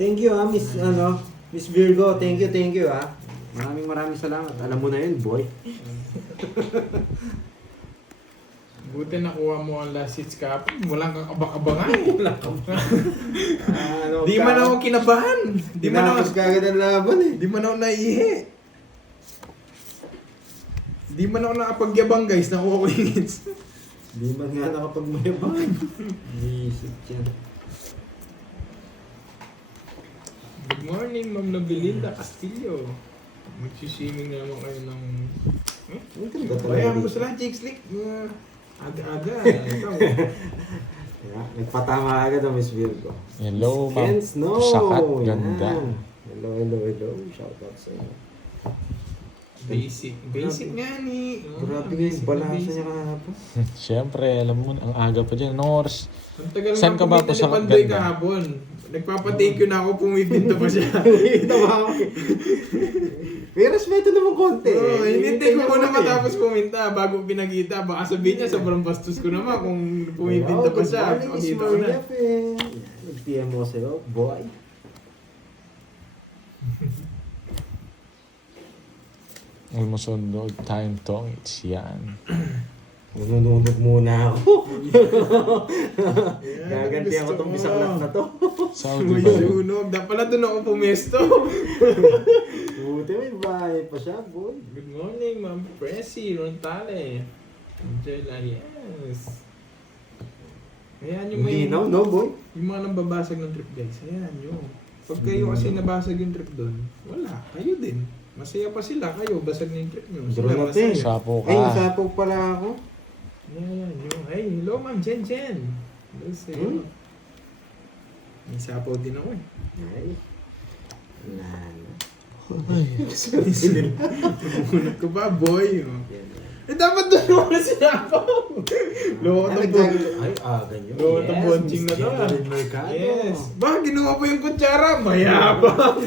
Thank you Miss Miss Virgo. Thank you Maraming salamat. Alam mo na yun, boy. Buti nakuha mo ang last hits kahapon. Walang kang abang-abangan. Di man ako kinabahan. Di man ako kagad ang laban eh. Di man ako naihi. Di man ako nakapagyabang guys. Nakuha ko yung hits. Di man nga nakapagmayabang. Isip yan. Good morning, Ma'am Nobelinda Castillo. Magsiswimming na naman kayo ng... Ang ganda talaga Kaya dito. gusto lang, chicks lick. Aga-aga. Ikaw. Yeah, nagpatama agad ang Miss Virgo. Hello, ma'am. Hence, no. Sakat, Yan. ganda. Hello. Shout out sa inyo. Basic. Basic nga ni. Grabe nga yung balansa niya kahapon. Siyempre, alam mo, ang aga pa dyan. Anong oras? Ang tagal Saan ka ba po sa Pandoy ganda? kahapon? Nagpapa-thank you na ako, pumipinto pa siya. Ito ba ako? May respeto naman konti. Oo, hinintay ko muna naman matapos puminta bago pinakita. Baka sabihin niya, sobrang bastos ko naman kung pumipinto pa siya. Good morning, Miss Pakita ko na. Maria. Nag-PM mo sa'yo, boy. Almost on no time tong. It's yan. Nanununog muna ako. Yan, Gaganti ako gusto tong ko. bisaklat na to. Saudi May ba yun? sunog. Pala doon ako pumesto. Buti may bahay pa siya, boy. Good morning, Ma'am Presi Rontale. Enjoy lang, yes. Ayan yung may... Ginaw, no, boy? Yung mga nambabasag ng trip, guys. Ayan yun. Pag kayo kasi nabasag yung trip doon, wala. Kayo din. Masaya pa sila. Kayo, basag na yung trip nyo. Draw Sila natin. masaya. Sapo Ay, ka. nasapaw pala ako. Ayan yun. Ay, hello, Ma'am Jen Jen. Hello sa'yo. May sapaw din ako eh. Ay. Nana. Unat ko ba, boy? Oh. Yan. Eh, dapat doon ako na sinapaw. Loko Ay, ng bon. Ay, ganyan. Loko ng bonching na to. General Mercado. Yes. Ba, ginawa pa yung kutsara. Mayabang.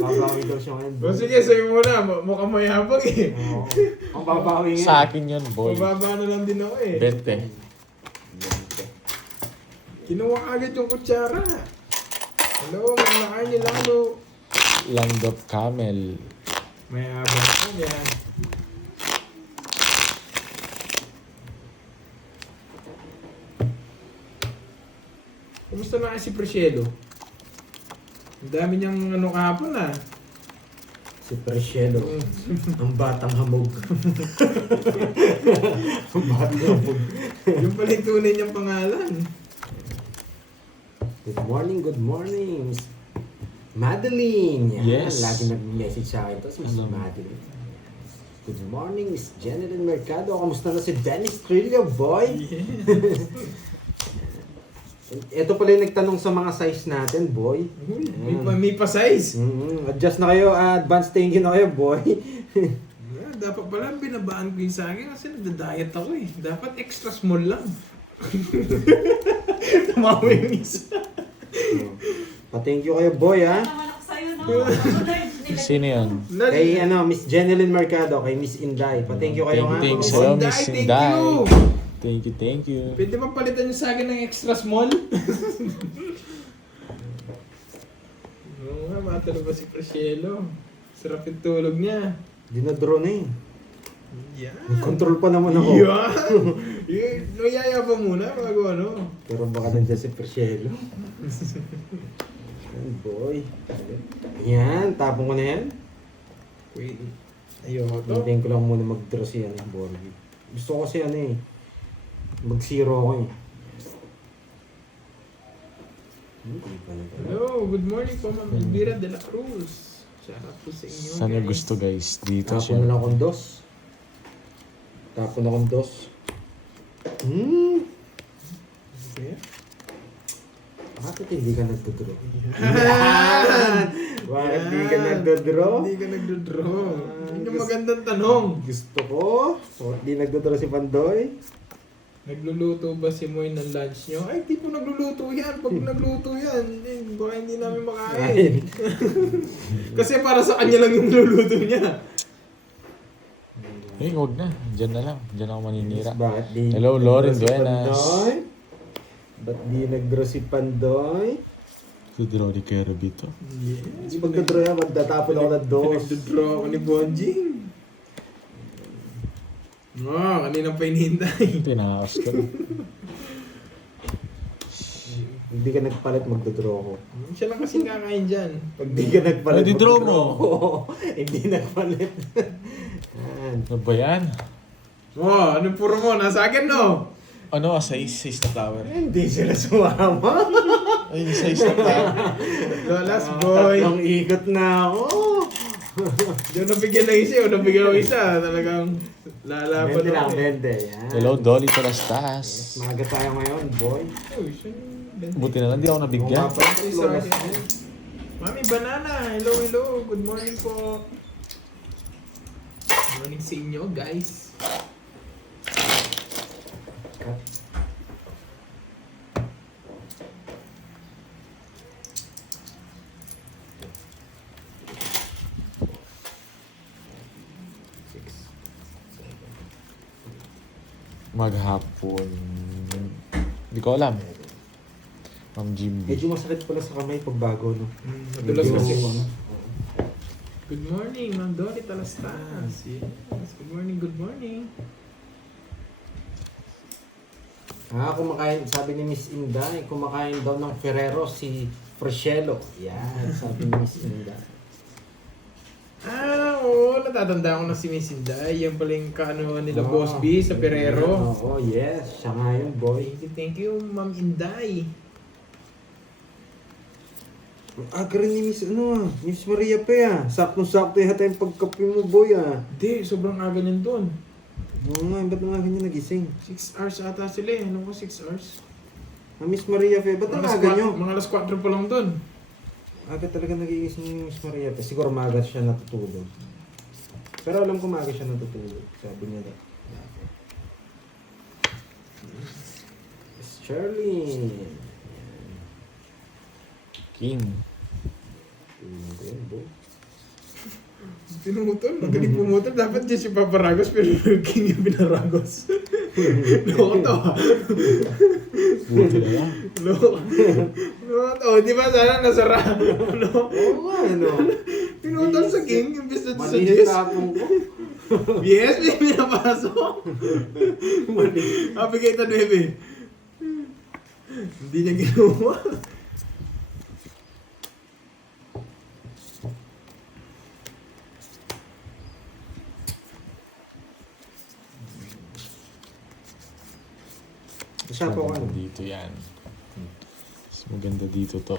Babawi daw siya ngayon. O sige, sabi mo na. Mukhang mayabang eh. Oo. Ang babawi ngayon. Sa akin yun, boy. Mababa na lang din ako eh. 20. Kinuha agad yung kutsara. Hello, mga nila. Hello. Land of Camel. Mayabang ko yan. Kumusta na si Precielo? Ang dami niyang ano kahapon ah. Si Precielo. Ang batang hamog. Ang batang hamog. Yung pala yung tunay niyang pangalan. Good morning. Miss Madeline. Yan. Yes. Lagi nag-message sa akin to. Si Miss Hello. Madeline. Good morning, Miss General Mercado. Kamusta na si Dennis Trillo, boy? Ito pala yung nagtanong sa mga size natin, boy. Uy, may pa-size. Adjust na kayo, advance thank you na kayo, boy. Yeah, dapat pala binabaan ko yung sa akin kasi nagda-diet ako eh. Dapat extra small lang. Tumawa yung isa. Pa-thank you kayo, boy, ha? Naman ako sa'yo, no? Sino yun? Kay, Miss Jeneline Mercado, kay Miss Inday. Pa-thank you kayo, nga. Thank you Miss sa'yo, Inday, Miss thank Inday. you. Thank you. Pwede ba palitan niyo sa akin ng extra small? Oo nga, matalo ba si Precielo? Sarap yung tulog niya. Dinadraw na eh. Yan. Control pa naman ako. Yan. Noyaya pa muna bago ano. Pero baka nandiyan si Precielo. Yan, boy. Yan, tapong ko na yan. Wait. Ayoko to. Hintayin ko lang muna mag-draw si Borgie. Gusto ko kasi mag-zero ako eh. Hello, good morning po Ma'am Elvira de la Cruz. Shout out po sa inyo. Saan nyo guys. gusto, guys? Dito Tapon siya. na lang akong dos. Okay. Bakit hindi ka nagdodraw? Yan! Bakit hindi ka nagdodraw? Hindi ka nagdodraw. Yun yung magandang tanong. Gusto ko. Bakit di nagdodraw si Pandoy? Nagluluto ba si Moy ng lunch nyo? Ay, di po nagluluto yan. Pag nagluto yan, baka hindi namin makain. Kasi para sa kanya lang yung niluluto niya. Eh, huwag na. Diyan na lang. Diyan ako maninira. Bakit di Hello, Lauren nagdraw si Duenas. Pandoy? Ba't di nagdraw si Pandoy? Nagdodraw ni Kirby to. Yes. Hindi magdadraw yan, magtatapon ako ng dos. Pinagdodraw ako ni Bonjing. Kanina pa hinihintay. Tinakas ka. Hindi ka nagpalit, magdadraw ako. Siya lang kasi kakain dyan. Pag di ka nagpalit, Magdadraw mo. ako. Hindi nagpalit. Yan. Ano ba yan? Anong puro mo? Nasa akin, no? Ano, size na tower. Hindi sila sumama. Ay, size na tower. Lolas, boy. Tatlong ikot na ako. Yung nabigyan ng isa, yung nabigyan ng isa. Talagang lalaban 20 lang, ako eh. 20. Yan. Hello, Dolly Talastas. Maga tayo ngayon, boy. Uy, siya. Buti na lang, di ako nabigyan. Pumapalik Ay, sa sa lolas akin. mo. Mami Banana, hello, hello. Good morning po. Good morning sa inyo, guys. Maghapon. Hindi ko alam. Ma'am Jimby. Medyo masakit pala sa kamay pag bago, no? Madulas Medyo- kasi. ano. Good morning, Ma'am Dory Talastas. Yes, good morning, good morning. Kumakain, sabi ni Miss Inday, kumakain daw ng Ferrero si Freshelo. Yan, sabi ni Miss Inday. Oo, natatanda ko na si Miss Inday. Yan pala yung kaanuhan nila Boss B sa Perero. Oo, yes. Siya nga yun, boy. Thank you, Ma'am Inday. Ang aga rin ni Miss Maria pa Saktong-sakto yata yung pagkape mo, boy Hindi, sobrang aga niyan doon. Oo nga, ba't nga ganyan nagising? 6 hours ata sila eh. Ano ko 6 hours? Miss Maria pa, ba't ang aga nyo? Mga alas 4 pa lang doon. Aga talaga nagigising ni Miss Maria pa. Siguro maaga siya natutulog. Pero alam ko maaga siya natutulog. Sabi niya na. Miss Charlene. King. Pinutol, magaling pumutol. Dapat dyan si Papa Ragos, pero King yung pinaragos. Loko to ha. Buti na lang. Loko to. Di ba sana nasara? Oo nga, ano? Pinutol sa King, yung business sa Mali Jess. yung tapong ko. Yes, may pinapasok. Mali. Bigay ito, 9. Hindi niya ginawa. Siya po ano? Dito yan. Mas maganda dito to.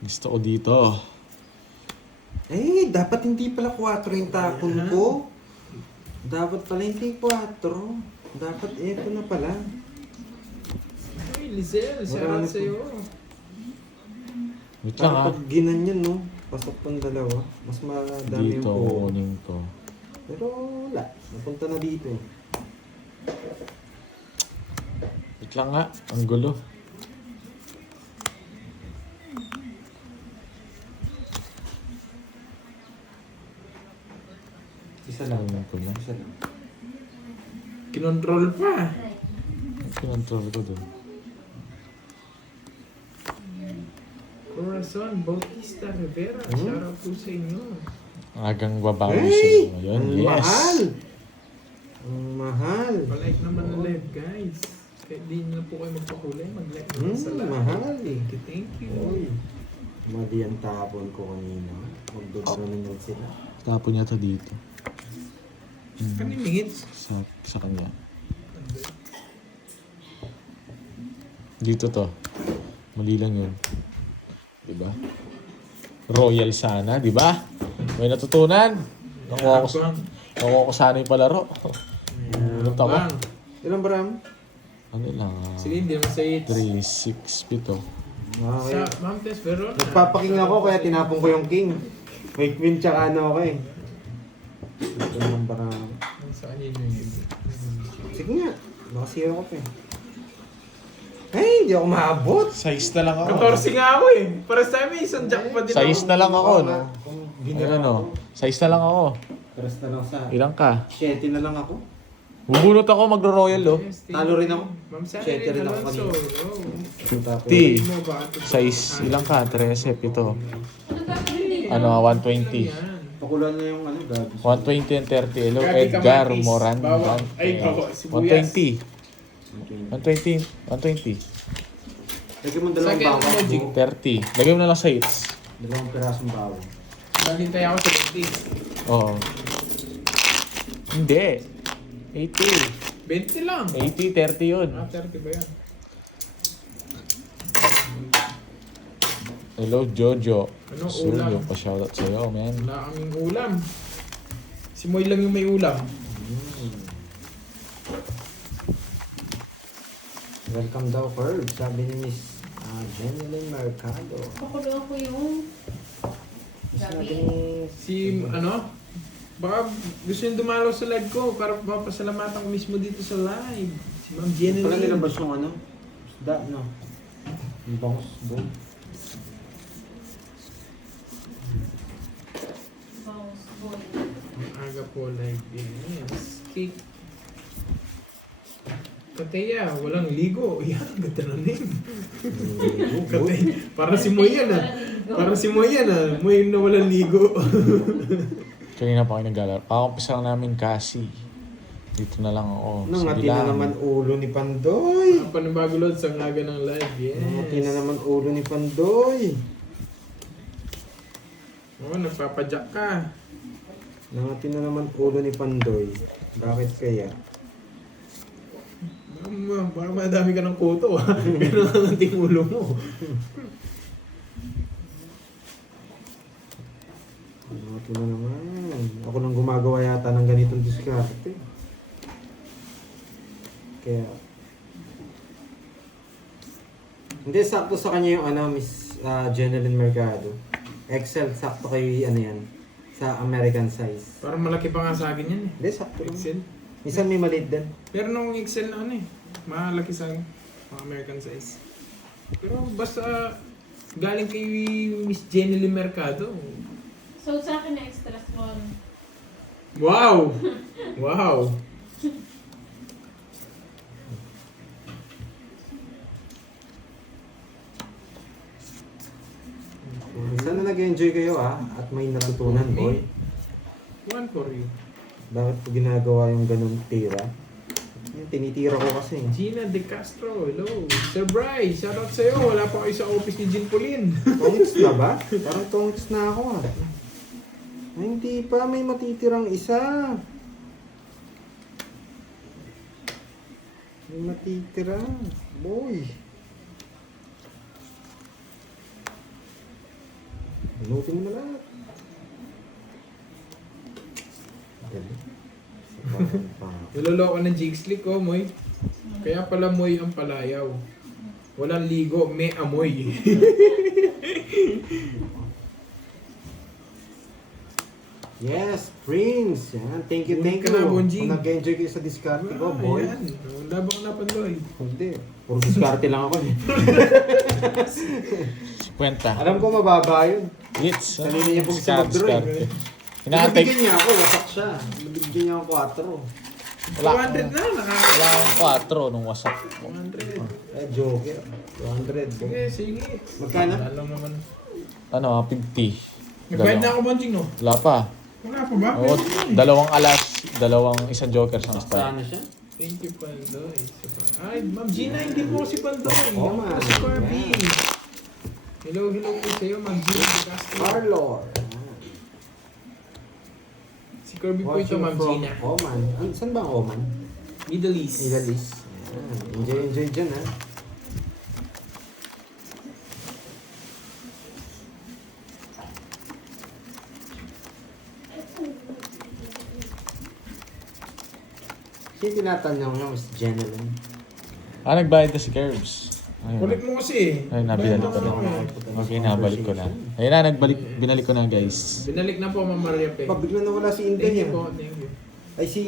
Gusto ko dito. Dapat hindi pala 4 yung tapon ko. Dapat pala hindi 4. Dapat eto na pala. Hey, Lizelle, shoutout sa'yo. Wait lang Para ha. pag ginanyan, no? Pasok pang dalawa. Mas madami yung Dito, po. kunin ko. Pero wala. Napunta na dito. Wait lang nga. Ang gulo. Isa lang. Kunin ko na. Isa lang. Kinontrol pa. Kinontrol ko dun. Corazon Bautista Rivera, shoutout po sa inyo. Agang babawi Hey! siya ngayon. Ang Yes. mahal! Ang mahal! Pa-like naman na live, guys. Kahit di na po kayo magpakulay, mag-like naman sa live. Mahal eh. Thank you. Uy. Mali ang tapon ko kanina. Magdodronin yun sila. Tapon niya to dito. Kanimingit. Sa kanya. Dito to. Mali lang yun. Diba? Royal sana, diba? May natutunan. Nakuha ko sana yung palaro. Ano tama? Ilang baram? Ano lang? Sige, hindi naman sa 8. 3, 6, 7. Sa Ma'am Tess Verona. Nagpapaking ako kaya tinapon ko yung king. May queen tsaka ano ako eh. Ito naman baram. Saan yun yung Sige nga. Nakasira ko pa eh. Hey, hindi ako maabot. Size na lang ako. 14 nga ako eh. Para sa amin, isang jackpot din Size ako. na lang ako, no? Kung Ano, no? Size na lang ako. Paras na lang sa... Ilang ka? 7 na lang ako. Bubunot ako magro-royal, oh. Yes, thank Talo rin you. ako. Ma'am Sally Siyete rin ako Alonso. kanina. Oh. Tapos, T. Mo ba ito? Size, ilang ka? 13, ito. Hindi. Ano, Lang yan. 120. pakulan na yung ano, gabi. 120 and 30. Hello, Gabi Edgar Kamatis. Moran. Bawang. Ay, bawang. Sibuyas. 120. 120. 120. Lagyan mo dalawang Second bawang. emoji. 30. Lagay mo na lang sa hits. Dalawang pirasong bawang. Nalintay ako sa 20. Oo. Hindi. 80. 20 lang. 80, 30 yun. 30 ba yan? Hello, Jojo. Anong Suyo, ulam? pa-shoutout sa'yo, man. Wala kaming ulam. Si Moy lang yung may ulam. Welcome daw, Ferb. Sabi ni Miss Jeneline Mercado. Pakulo ko yung Sabi gabi. ni... Si, ano? Baka gusto yung dumalaw sa live ko para mapasalamatan ko mismo dito sa live. Si Ma'am Jenny. Pala nilabas yung ano? Isda, no? Yung bangus doon. Bounce boy. Ang aga po live din. Yes. Cake. Kateya, walang ligo. Yan, ganda na name. Kateya. Para si Moy yan ah. Para si Moy yan ah. Moy na walang ligo. Kanina pa kayo naglalaro. Pakakumpisa lang namin kasi. Dito na lang ako. Nangati Sige na lang. naman ulo ni Pandoy. Ang panibago Lord sa ngaga ng live. Yes. Nangati na naman ulo ni Pandoy. Oo, nagpapadyak ka. Nangati na naman ulo ni Pandoy. Bakit kaya? Baka madami ka ng kuto ah. Ganun ang ating ulo mo. Nangati na naman. Ako nang gumagawa yata ng ganitong diskarte. Kaya... Hindi, sakto sa kanya yung ano, Miss Jeneline Mercado. Excel, sakto kay ano yan. Sa American size. Parang malaki pa nga sa akin yan eh. Hindi, sakto lang. Excel. Minsan may maliit din. Pero nung Excel na ano eh. Malaki sa akin. Mga American size. Pero basta galing kay Miss Jenny Mercado. So sa akin na extra small. Wow! Wow! Sana nag-enjoy kayo at may natutunan, boy. One for you. Bakit ko ginagawa yung ganun tira? Yung tinitira ko kasi. Gina De Castro, hello. Sir Bry, shoutout sa'yo. Wala pa kayo sa office ni Jean Pauline. Tongits na ba? Parang tongits na ako ah. Ay, hindi pa. May matitirang isa. May matitira. Boy. Binutin mo na lahat. Galing. Niloloko ng Jigslick ko, Moy. Kaya pala Moy ang palayaw. Walang ligo, may amoy. Yes, Prince. Yan. Thank you, thank you. Ka na, Bonjing. Kung nag-enjoy kayo sa diskarte ko, boy. Ayan. Wala bang napandoy? Hindi. Puro diskarte lang ako eh. 50. Alam ko mababa yun. Hits. Kanina niya pong sumagdro eh. Inaantay. Nabigyan niya ako, wasak siya. Nabigyan niya ako 4. Wala. 200 na, Wala akong 4 nung wasak. 100. Joker. 200. Sige, sige. Magkano? Wala lang naman. Ano, 50. Nagbayad na ako, Bonjing, no? Wala pa. Wala pa ba? Oo, dalawang alas, isang joker sa star. Sana siya? Thank you, Pandoy. Ay, Ma'am Gina, hindi po si Pandoy. Oo, Ako ma'am. si Corby. Yan. Hello po sa'yo, Ma'am Gina De Castro. Marlor. Si Corby po ito, Watching Ma'am from Gina. Oman. Saan ba ang Oman? Middle East. Middle East. Yan. Enjoy dyan ha. Sino tinatanong niya, Miss Jeneline? Nagbayad na si Curbs. Kulit mo kasi. Ay, binalik ko na. Okay, nabalik ko na. Ayun na, binalik ko na guys. Binalik na po, Ma'am Maria Pe. Bigla na wala si Inday Thank you niya. po, thank you. Ay si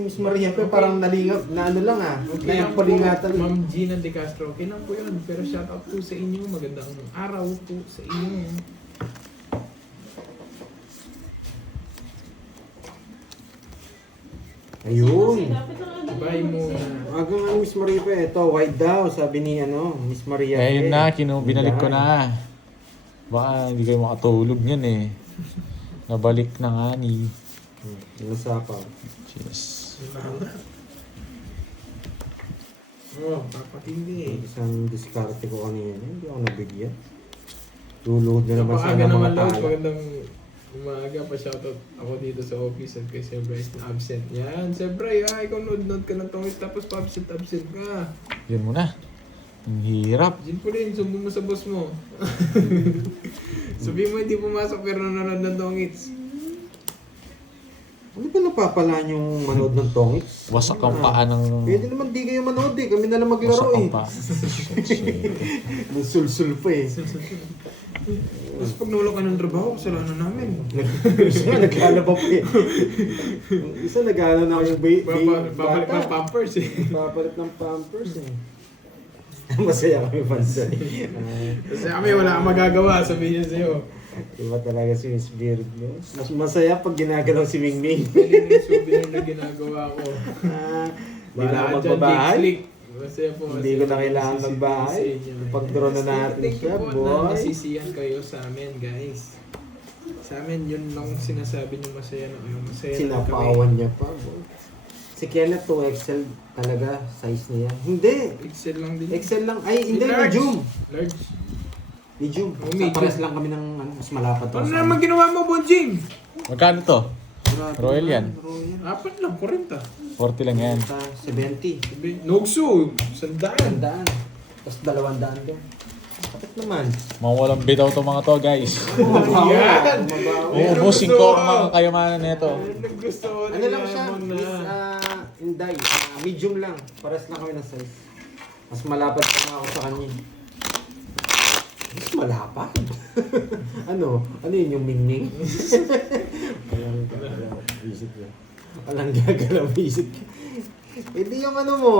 Miss Maria pa Okay. parang nalingap na ano lang Okay na lang yung po, palingatan. Ma'am Gina De Castro. Okay lang po yun. Pero shoutout po sa inyo. Magandang araw po sa inyo. Ayun. Dapat lang agad Buy yung muna. mag-isip. Aga nga Miss Maria pa. Ito, white daw. Sabi ni Miss Maria. Ayun na, binalik ko Yan. na. Baka hindi kayo makatulog niyan eh. Nabalik na nga ni. Inusapaw. Cheers. Oh, papatindi. Isang diskarte ko kanina. Hindi ako nabigyan. Luluhod na naman siya Napaaga ng naman mga Lord, tala. magandang umaga pa shoutout ako dito sa office at kay Sir Bryce na absent. Yan, Sir Bryce, ikaw nod ka ng tungit tapos pa-absent ka. Yun muna. Ang hirap. Jin po rin, sumbong mo sa boss mo. Sabihin mo hindi pumasok pero nanonood ng tongits. Ano ba napapala yung manood ng tongits? Wasak ang paa ng... Pwede naman di kayo manood eh. Kami na lang maglaro Wasak eh. ang paa. May sul-sul pa eh. Tapos pag nawala ka ng trabaho, kasalanan namin. Isa naglalaba pa eh. Isa naglalaba na yung Babalik ng pampers eh. Papalit ng pampers eh. Masaya kami pansa eh. Kasi kami wala kang magagawa, sabihin niya sa'yo. Iba talaga si Miss Beard, no? Mas masaya pag ginagalaw si Ming Ming. Pili yung souvenir na ginagawa ko. Hindi na ako Bahala ka dyan, magbabahay. Jake Slick. Masaya po. Hindi ko na kailangan magbahay. Pag-draw na natin Thank you siya, po na boy. nasisiyan kayo sa amin, guys. Sa amin, yun lang sinasabi niyo masaya na kayo. Masaya na kami. Sinapawan niya pa, boy. Si Kenneth 2XL talaga, size niya. Hindi! Excel lang din. XL lang. Ay, hindi, Large. medium. Large. Medium. Oh, medium. Pares lang kami ng mas malapad. Ano naman ginawa mo, Bonjing? Magkano to? Royal yan. Royal. Apat lang, 40. 40 lang yan. 70. Nogso, 100. 100. Tapos 200 doon. Kapit naman. Mga walang bitaw to mga to guys. Yan! Uubusin ko ang mga kayamanan nito. Naggusto ko Ano lang siya, yaman Miss Inday. Medium lang. Pares lang kami ng size. Mas malapad pa nga ako sa kanya. Mas malapad? ano yun yung mingming? Walang gagalaw. Isip ko. Walang gagalaw. Isip ko. Hindi yung ano mo.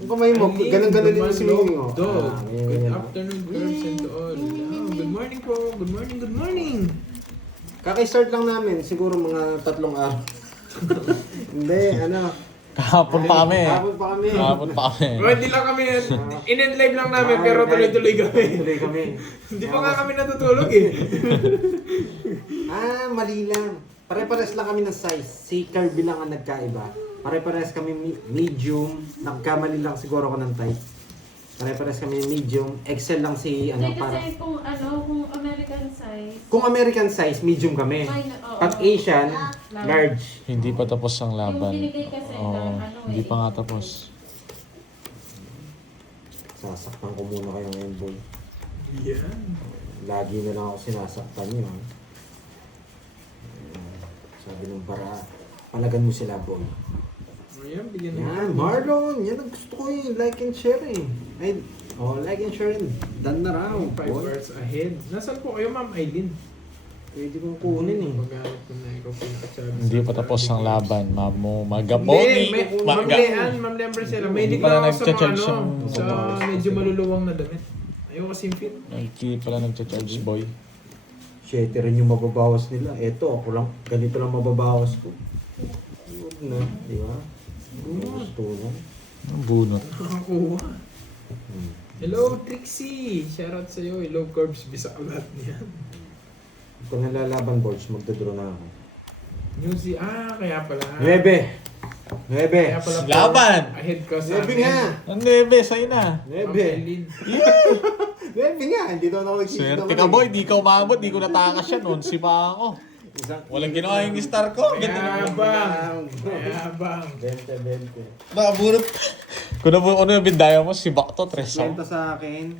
Yung kamay mo. Ganun-ganun din yung si Mingming. Oh. Dog. Ganyan, Good ganyan. afternoon, girls and to all. Good morning po. Good morning, good morning. Kaka-start lang namin. Siguro mga 3 araw. Hindi, Kahapon pa kami. Kahapon pa kami. Kahapon pa kami. Well, hindi lang kami, in-end live lang namin, pero tuloy-tuloy kami. Tuloy kami. Hindi pa nga kami natutulog eh. Mali lang. Pare-pares lang kami ng size. Si Kirby lang ang nagkaiba. Pare-pares kami medium. Nagkamali lang siguro ako ng type. Pare-pares kami medium. XL lang si Hindi para. kasi kung kung American size, Kung American size, medium kami. oo. Pag Asian, large. Hindi pa tapos ang Yung laban. binigay kasi Oo, hindi pa nga tapos. Sasaktan ko muna kayo ngayon, boy. Yan. Lagi na lang ako sinasaktan niyo. Ha? Sabi ng para, palagan mo sila, boy. Ayan, bigyan Yan, Marlon, yan ang gusto ko eh. Like and share eh. Ay, like and share. Done na raw. 5 boy. hours ahead. Nasaan po kayo, Ma'am Aileen? Pwede kong kunin eh. Pagkalit ko na ikaw pinakasabi. Hindi pa tapos ang laban. Magaponi. Hindi, Ma'am Leanne, Ma'am Leanne Marcela, may hindi Pala ko ako sa mga nagcha-charge ano, ng- sa medyo maluluwang na damit. Ayaw kasing fit. Hindi pala nagcha-charge boy. 7 rin yung mababawas nila. Eto, ako lang, ganito lang mababawas ko. Huwag na, di ba? Gusto na. Ang bunot. Nakakuha. Hello, Trixie! Shoutout sa'yo. Hello, Corbs. Bisa ko lahat niyan. Kung nalalaban boards, magdodraw na ako. Newsy, kaya pala. 9! Kaya pala po, Laban! ahead ka sa 9 nga! Ang nebe, sa'yo na. 9! Aileen. 9 nga! Hindi daw ako nagsisit Swerte ka boy, di ka umabot, di ko natakas yan. Si pa ako. Walang ginawa yung star ko. Ganda naman. Mayabang. 20. Nakaburot. Kung ano yung bindaya mo, si Bakto, 3 Kwenta sa akin,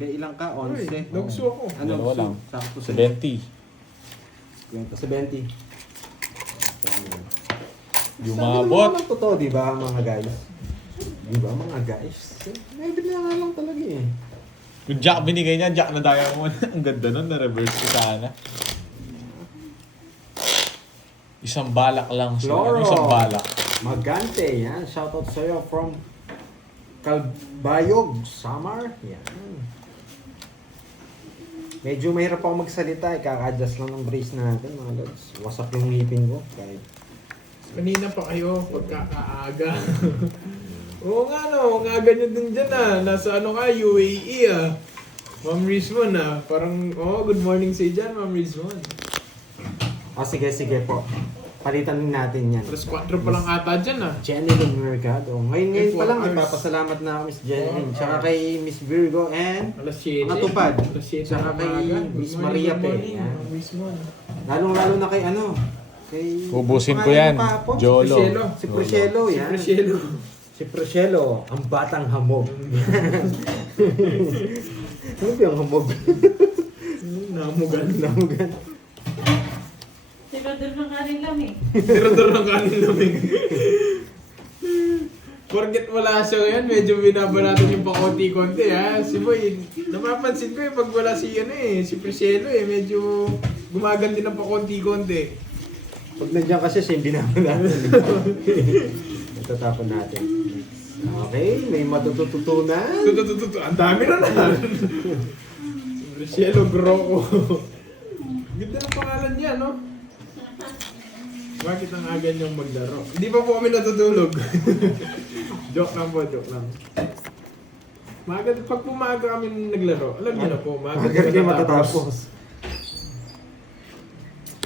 ilang ka? 11. Nagso ako. Ano? Dalawa lang. Sakto sa 70. Kwenta sa 20. Yung Sabi mga naman bot. naman totoo, di ba mga guys? Di ba mga guys? Maybe na nga lang talaga eh. Yung Jack binigay niya, Jack na diamond. Ang ganda nun, na-reverse ko sana. Isang balak lang sila. Floro. Isang balak. Magante, yan. Shoutout sa'yo from Calbayog, Samar. Yan. Medyo mahirap ako magsalita. Kaka-adjust lang ng brace natin, mga lods. Wasak yung ngipin ko. Kahit Kanina pa kayo, pagkakaaga. Oo nga no, ang aga nyo din dyan Nasa ano ka, UAE Ma'am Rizwan Parang, good morning sa dyan, Ma'am Rizwan. Sige po. Palitan natin yan. Alas 4 pa lang ata dyan Jenilyn Mercado. Ngayon pa lang, 4 hours. nagpapasalamat na ako, Miss Jenilyn. 4 Tsaka hours. kay Miss Virgo and Alas 7. Matupad. Alas 7 Tsaka ng kay umaga. Miss Good Maria good Pe. morning, Yan. Ma'am Rizwan. Lalong-lalo na kay kay... Ubusin ko pangalan yan. mo kahapon? Jolo. Priscelo. Si Priscelo, Si yan. Priscelo. Si Priscelo, ang batang hamog. Ano ba yung hamog? Namugan. Namugan. Tirador ng kanin lang eh. Tirador ng kanin namin. Forget wala siya ngayon, medyo binaba natin yung pakonti-konti Si Boy, napapansin ko pag wala si si Priscelo medyo gumaganti ng pakonti-konti. Pag nandiyan kasi siya, hindi naman natin. Itatapon natin. Okay, may matututunan. Tututututu, ang dami na Priscelo Groco. Ganda ng pangalan niya, no? Bakit ang aga niyang maglaro? Hindi pa po kami natutulog. Joke lang po, joke lang. Pag pumaga kami naglaro, alam niyo na po, maaga Agad kayo matatapos.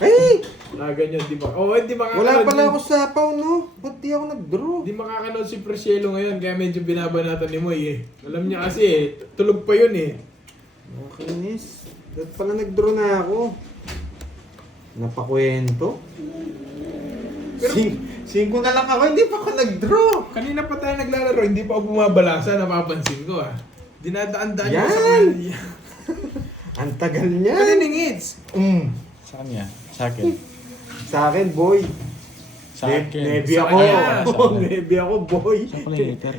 Ay! Aga niya, di ba? Hindi makakanood. Wala pala ako sapaw, no? Ba't di ako nag-draw? Hindi makakanood si Priscelo ngayon, kaya medyo binabanatan ni Moy Alam niya kasi tulog pa yun Makinis. Ba't pala nag-draw na ako? Napakwento? Pero- 5 na lang ako, hindi pa ako nag-draw. Kanina pa tayo naglalaro, hindi pa ako bumabalasa, napapansin ko Dinadaan-daan niya Yan! sa kanya. Ang tagal niya. Kaniningits! Sa kanya? Sa akin? Sa akin, boy. Sa akin. Nebi Sa ako. kanya. Nebi ako, boy. Saan pala yung letter?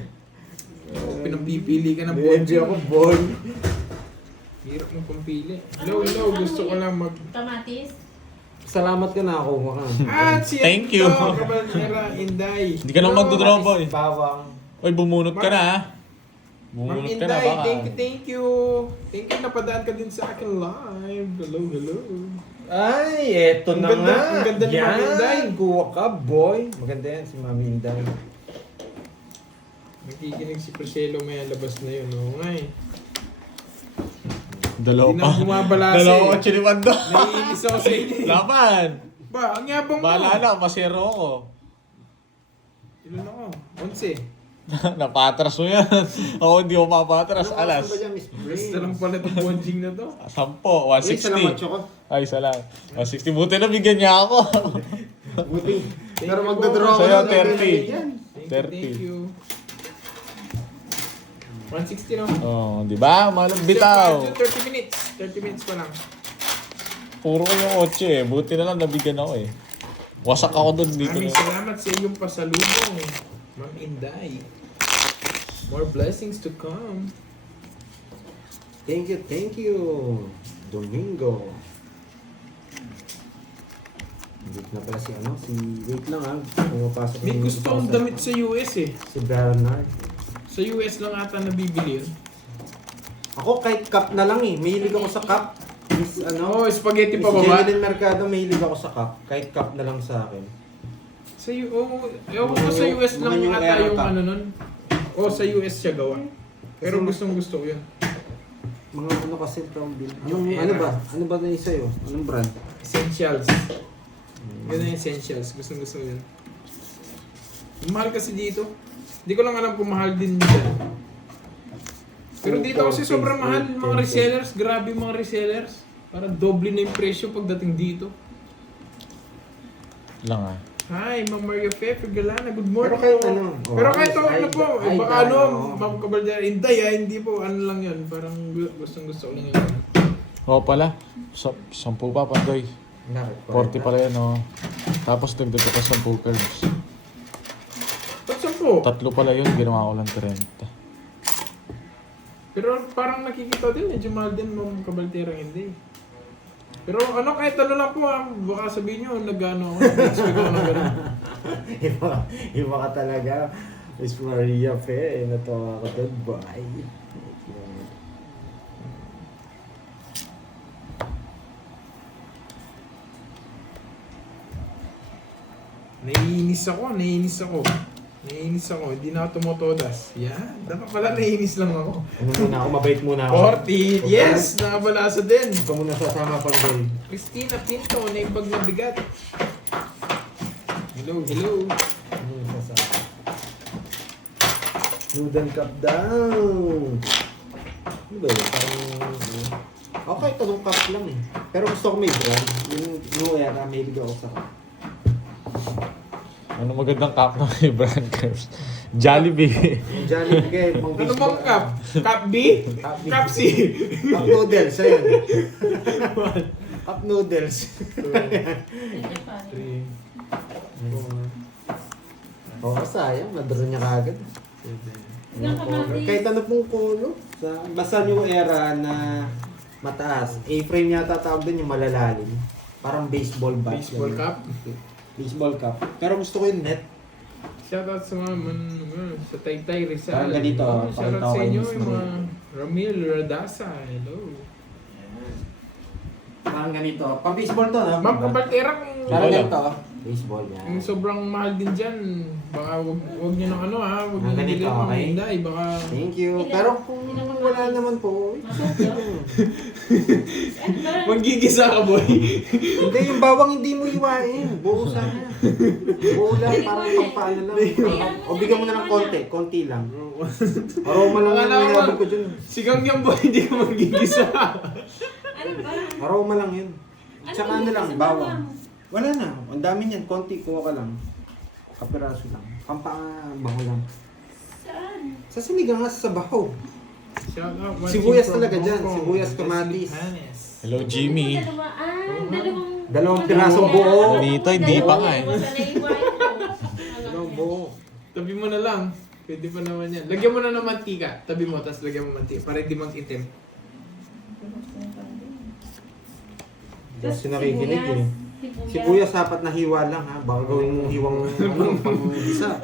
Pinapipili ka ng Nebi ako, boy. Hirap mo pampili. Hello, gusto ko lang mag... Kamatis? Salamat ka na ako. Si Thank you. Kabalera, Inday. Hindi ka na magdodraw, boy. Bawang. Oy, bumunot ka na Ma'am Bumunot ka na Inday, baka. thank you. Thank you, napadaan ka din sa akin live. Hello. Ay, eto Ang na ganda- nga. ang ganda ni Mami Inday. Kuha ka, boy. Maganda yan si Mami Inday. Nakikinig si Priscelo, may labas na yun. Oo nga Dalawa Hindi pa. na bumabalasa Dalawa ko chinimando. Naiinis ako sa inyo Laban. Ba, ang yabang mo. Bahala na, masero ako. Ilan ako? 11. Napatras mo yan. Ako hindi ko mapatras. Ano Alas. ba dyan, Miss Brains? Basta lang pala itong bonjing na to. 10, Uy, salamat, 160. Choco. Ay, isa lang. 160. Buti na bigyan niya ako. Buti. Thank Pero you, magdodraw ako. Sa'yo, ng 30. yan. Thank you. 160 no? Oh, di ba? Malang bitaw. 30 minutes. 30 minutes pa lang. Puro ko yung 8 Buti na lang nabigyan ako Wasak ako dun dito. Maraming salamat sa iyong pasalubong, Ma'am Inday. More blessings to come. Thank you. Domingo. Dito na pala wait lang pumapasok. May gusto akong damit sa US Si Bernard. Sa US lang ata nabibili yun. Ako kahit cup na lang Mahilig ako sa cup. Miss Spaghetti Miss pa baba. Jenilyn Mercado, mahilig ako sa cup. Kahit cup na lang sa akin. Ewan ko sa US lang Mga yung ata yung Aerotop. nun. Sa US siya gawa. Pero gustong gusto ko yun. Mga kasi tawag din. Ano ba? Ano ba na yung sa'yo? Anong brand? Essentials. Yun yung essentials. Gustong gusto ko yun. Mahal kasi dito. Hindi ko lang alam kung mahal din dyan. Pero dito kasi sobrang mahal mga resellers. Grabe yung mga resellers. Parang doble na yung presyo pagdating dito. Lang Hi, Ma'am Maria Fefe Galana. Good morning Pero kahit po. ano, Pero kahit ay, ano po. ay, Baka ano, Ma'am Cabaldera. Hindi po. Ano lang yun. Parang gustong gusto ko lang yun. Oo pala. 10 pa, Pandoy. Bakit? 40 pala yan, Tapos dagdag ko pa 10 cards. Ba't 10? 3 pala yun, ginawa ko lang 30. Pero parang nakikita din. Medyo mahal din Ma'am Cabaldera. Hindi. Pero kahit ano lang po baka sabihin nyo, nag-ano ako, nag-expect ako ng gano'n. Iba ka talaga. Miss Maria Fe, natawa ko doon. Bye. Naiinis ako. Hindi na ako tumotodas. Yan. Dapat pala naiinis lang ako. Ano muna ako, mabait muna ako. 40. Yes! Nakabalasa din. Ito muna sasama pa rin. Christina Pinto, naibag na bigat. Hello. Ano yung sasama? Noodle cup down. Ano ba yun? Parang... Okay, tanong cup lang eh. Pero gusto ko may brand. Yung New Era, may bigyan ako sa cup. Ano magandang cup na may brand curves? Jollibee. Yung Jollibee, pang Ano bang cup? Cup B? Cup B. Cup C? Cup noodles, ayun. Cup noodles. Nandiyan pa. Oo, sayang. Nadro niya kagad. Ilang kamatis? Kahit ano pong kulo. Basta yung era na mataas. A-frame yata tawag din yung malalalim. Parang baseball bat. Baseball Yan. cup? Baseball cup. Pero gusto ko yung net. Shoutout sa mga sa Taytay Rizal. Parang ganito, Shoutout pakita ko sa kayo inyo, mas yung mga Ramil Radasa. Hello. Parang ganito. Pang baseball to, no? Ma'am, kabaltera kung Parang Wala. ganito. Baseball yan. kung sobrang mahal din dyan, baka wag nyo ng ano ha, wag nyo Ganito, nabili ng okay? Hyundai, baka... Thank you. Pero kung wala naman po, Magigisa ka, boy. hindi, yung bawang hindi mo iwain. Buo sana. Buo lang, parang pampaano lang. O bigyan mo na ng konti. Konti lang. Aroma lang yung Akala ko- nilabot ko dyan. Sigang yan, boy, hindi ka magigisa. Ano ba? Aroma lang yun. Tsaka ano lang, sa bawang. Wala na. Ang dami niyan. Konti, kuha ka lang. Kapiraso lang. Pampabaho lang. Saan? Sa sinigang nga sa baho. Shoutout. Sibuyas talaga dyan. Sibuyas, kamatis. Hello, Jimmy. Dalawang pirasong buo. Dito, hindi pa nga eh. Dalawang buo. Tabi mo na lang. Pwede pa naman yan. Lagyan mo na ng mantika. Tabi mo, tapos lagyan mo mantika. Para hindi mag-itim. Kasi nakikinig eh. Sibuyas dapat na hiwa lang ha. Baka gawin mong hiwang pang-isa.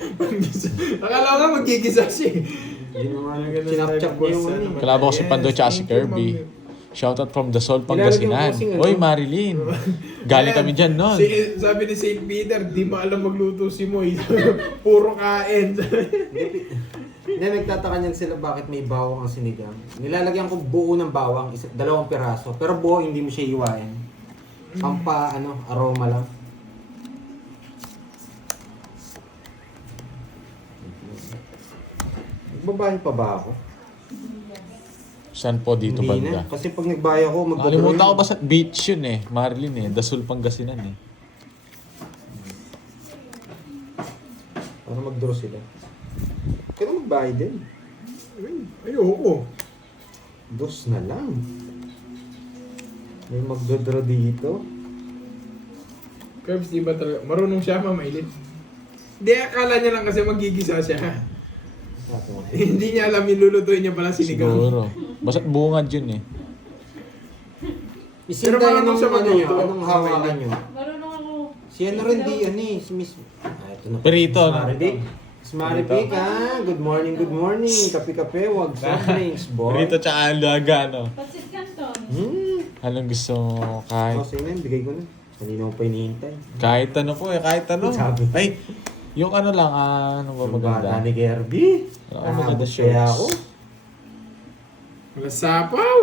Akala ko nga magigisa siya eh. Hindi mo nga sinapchap niya yung ano. Kalabo ko si Pando tsaka si Kirby. Shoutout from the Sol, Pangasinan. Oy, Marilyn. Galing kami dyan nun. Sabi ni St. Peter, di mo alam magluto si Moy. Puro kain. Hindi, nagtataka niyan sila bakit may bawang ang sinigang. Nilalagyan ko buo ng bawang, dalawang piraso. Pero buo, hindi mo siya iwain. Aroma lang. Nagbabahin pa ba ako? Saan po dito Hindi banda? na. Kasi pag nagbaya ko, Nakalimutan ko ba sa beach yun eh. Marilyn eh. Dasol, Pangasinan eh. Para mag-draw sila. Kaya magbayad din. Ayoko. Dos na lang. May mag-draw dito. Curbs, di ba talaga? Marunong siya, mamailit. Hindi, akala niya lang kasi magigisa siya. Hindi niya alam, ilulutuin niya pala sinigang. Siguro. Basta bungad yun eh. Isinda Pero yun marunong ng siya magluto. anong hawakan nyo. Marunong ako. Si ano rin di, ano eh, si Miss... ito na. Perito, no? Maribik. Miss Maribik ha. Good morning, good morning. Kape-kape, wag soft drinks, boy. Rito tsaka Alaga, no? Pansit Canton. Anong gusto mo? Kahit, Sige na, bigay ko na. Kanina ko pa hinihintay. kahit ano po eh, kahit ano. Sabi. Ay, yung ano lang, ano ba maganda? Bata ni Kirby. Ano maganda Aabot kaya shorts? ako? Wala sapaw!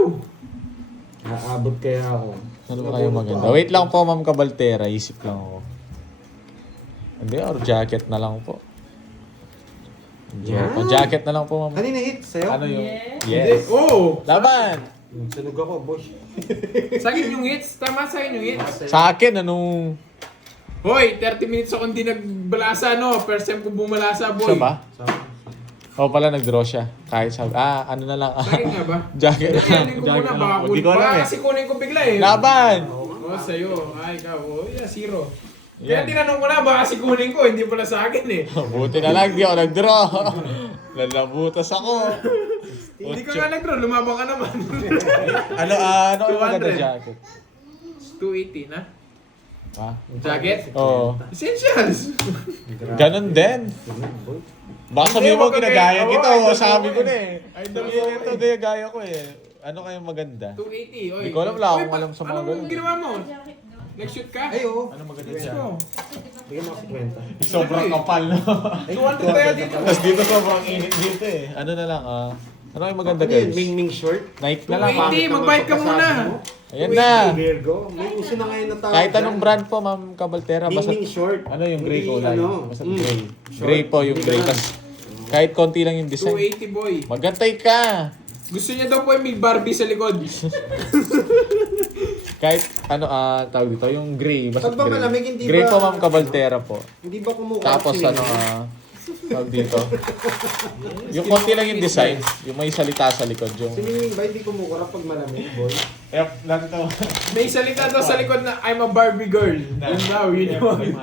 Aabot kaya ako. Ano ba kayo maganda? Wait lang po, Ma'am Cabaltera. Isip lang ako. Hindi, or jacket na lang po. Yan. Jacket na lang po, Ma'am. Kanina hit sa'yo? Ano yung... Yes. Yes. Oh! Laban! Sunog ako, boss. Sa akin yung hits. Tama sa akin yung hits. Sa akin, anong... Hoy, 30 minutes ako hindi nagbalasa, no? First time ko bumalasa, boy. Siya ba? O pala, nag-draw siya. Kahit sabi, ano na lang. Sa akin nga ba? Jacket na lang. Kunin ko Jacket muna, na baka lang. Hindi ko alam baka eh. kasi kunin ko bigla eh. Laban! Oh, sa'yo. Ay, ikaw. Oh, yeah, zero. Yan. Kaya tinanong ko na, baka si kunin ko, hindi pala sa akin eh. Buti na lang, di ako nag-draw. Lalabutas ako. Hindi ka nga nag-draw, lumabang ka naman. Ano ang maganda 200. jacket? 280 na. Ha? Jacket? Oo. Essentials! Ganon din. Baka sabihin mo, Hindi, wag ka ginagaya kaya- kita. Oo, O, idol sabi mo ko eh. na eh. Idol ko ito, ginagaya ko eh. Ano kayong maganda? 280, oy. Hindi ko alam, wala akong Oy, alam sa mga Anong ganun. ginawa mo? Jacket daw. Nag-shoot ka? Ay, oo. Ano maganda Let's dyan? go. Jacket daw. Bigyan mo kasi kwenta. Sobrang kapal, no? 200 tayo dito. Tapos dito sobrang init dito eh. Ano na lang, ano yung maganda Ano yun? guys? Ming short? Nike na lang. Hindi, magbayad ka muna. Ayan na. Virgo. May uso na ngayon na tawag Kahit dyan. anong brand po, Ma'am Cabaltera. Basta, Ming short. ano yung gray Hindi, kulay? ano, Basta mm, gray. short. Gray po yung Hindi gray. ganun. Tapos kahit konti lang yung design. 280 boy. Magantay ka! Gusto niya daw po yung may Barbie sa likod. Kahit ano, tawag dito, yung gray. Basta Pag ba gray. malamig, hindi Gray ba- po, Ma'am Cabaltera po. Hindi ba kumukuha Tapos si ano, tawag dito. Yung konti lang yung design. Yung may salita sa likod. Yung Si Ming ba hindi kumukura pag malamig, boy? F lang to. May salita daw sa likod na I'm a Barbie girl. Yun daw, yun yung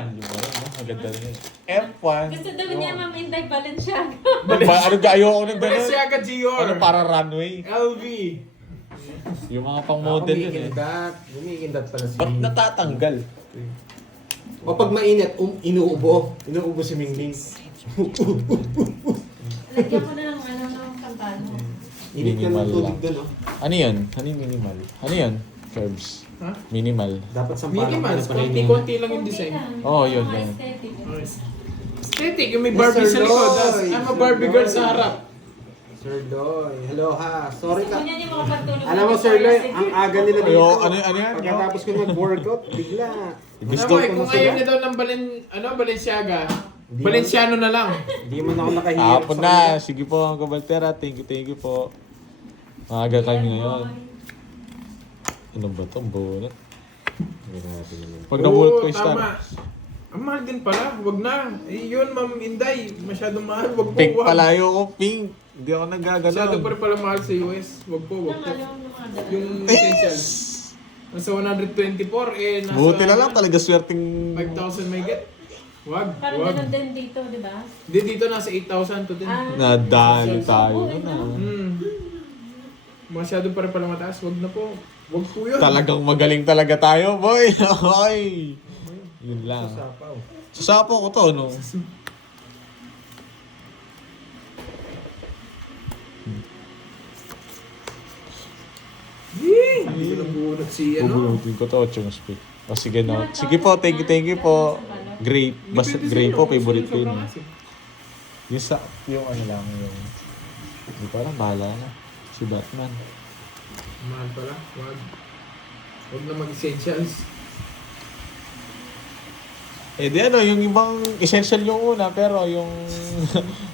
Maganda rin eh. F1. Gusto daw niya, Ma'am Inday Balenciaga. Ano ga ayoko ng ganun? Balenciaga Dior. Ano para runway? LV. Yung mga pang model yun eh. Kumikindat. Kumikindat pala si Ba't Ming. natatanggal? O pag mainit, inuubo. Inuubo si Ming Ming. Lagyan ko na ng ano ng kampano. Init ka Minimal ng tubig lang. doon, oh. Ano yun? Ano yung minimal? Ano yun? Curbs. Ha? Minimal. Dapat sampalan Minimal. ka na pala yun. Konti-konti lang yung Konti design. lang. Oo, yun, Mga yun. aesthetic. Aesthetic, yung may Barbie sa likod. Tas, I'm a Barbie girl sa harap. Sir Loy, hello ha. Sorry Gusto ka. niya yung mga pagtulog. Alam mo, Sir Loy, ang aga nila dito. Ayo, ano yan? Pagkatapos ko mag-workout, bigla. Gusto Ano, ko kung na ayaw sila. niya daw ng Balenciaga, Hindi Balenciano na lang. Hindi man ako nakahirap Hapon sa na. kanila. Sige po, ang Cabaltera. Thank you po. Maaga kami ngayon. Ano ba ito? Ang bunot. Grabe naman. Pag nabulot ko Oo, yung star. tama. Ang mahal din pala. Huwag na. Eh, yun, Ma'am Inday. Masyadong mahal. Huwag po. Pink wag. pala ayoko. Pink. Hindi ako nagagalaw. Masyado pa rin pala mahal sa US. Huwag po, huwag Nang po. alam ng mga dala. Yung essentials. Nasa 124, eh, nasa... Buti na lang talaga swerting... 5,000 may get. Wag, Parang wag. ganun din dito, di ba? Hindi, dito nasa 8,000 to din. Nadali tayo. Oo, Na. Masyado pa rin pala mataas. Wag na po. Wag po yun. Talagang magaling talaga tayo, boy. Hoy. Yun lang. Sapaw. Sasapo ko to, no? Hindi ko nabunot si ano. Bubunutin ko to, Chong Speak. O sige, no. Sige po, thank you po. Grape. Basta Depende sa grape inyo, po, kung favorite ko gusto yun. nyo eh. sobrang asin. Yung sa, yung ano lang, yung... Hindi ko alam, bahala na. Si Batman. Mahal pala. Wag. Wag na mag-essentials. Eh di ano, yung ibang essential yung una, pero yung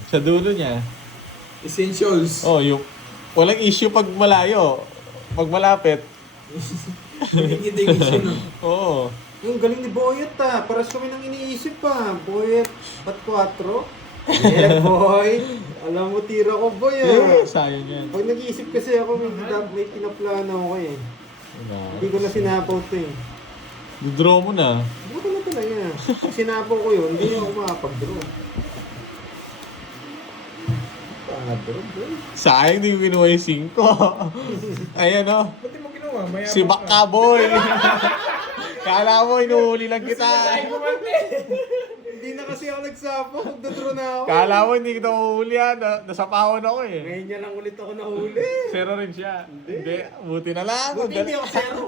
sa dulo niya. Essentials. Oh, yung walang issue pag malayo. Pag malapit. Hindi yung issue, no? Oo. Yung galing ni Boyet ah. Paras kami nang iniisip pa. Boyet, ba't 4? Yeah, boy. Alam mo, tira ko, boy Eh, ah. sayang yan. Pag nag-iisip kasi ako, may pinaplano ako eh. Hindi ko na sinapaw ito eh. Didraw mo na. Hindi ko na talaga. Pag sinapaw ko yun, hindi ako makapag-draw. Pa-draw, boy. Sayang, hindi ko kinuha yung 5. Ayan o. Ba't di mo ginawa? Mayabang Si Baka boy. Kala mo, inuhuli lang kita. Ay, kumante. Hindi na kasi ako nagsapaw. Magdadraw na ako. Kala mo, hindi kita uhuli yan. Nasapawan ako eh. Ngayon niya lang ulit ako nahuli. Zero rin siya. Hindi. Buti na lang. Buti hindi ako zero.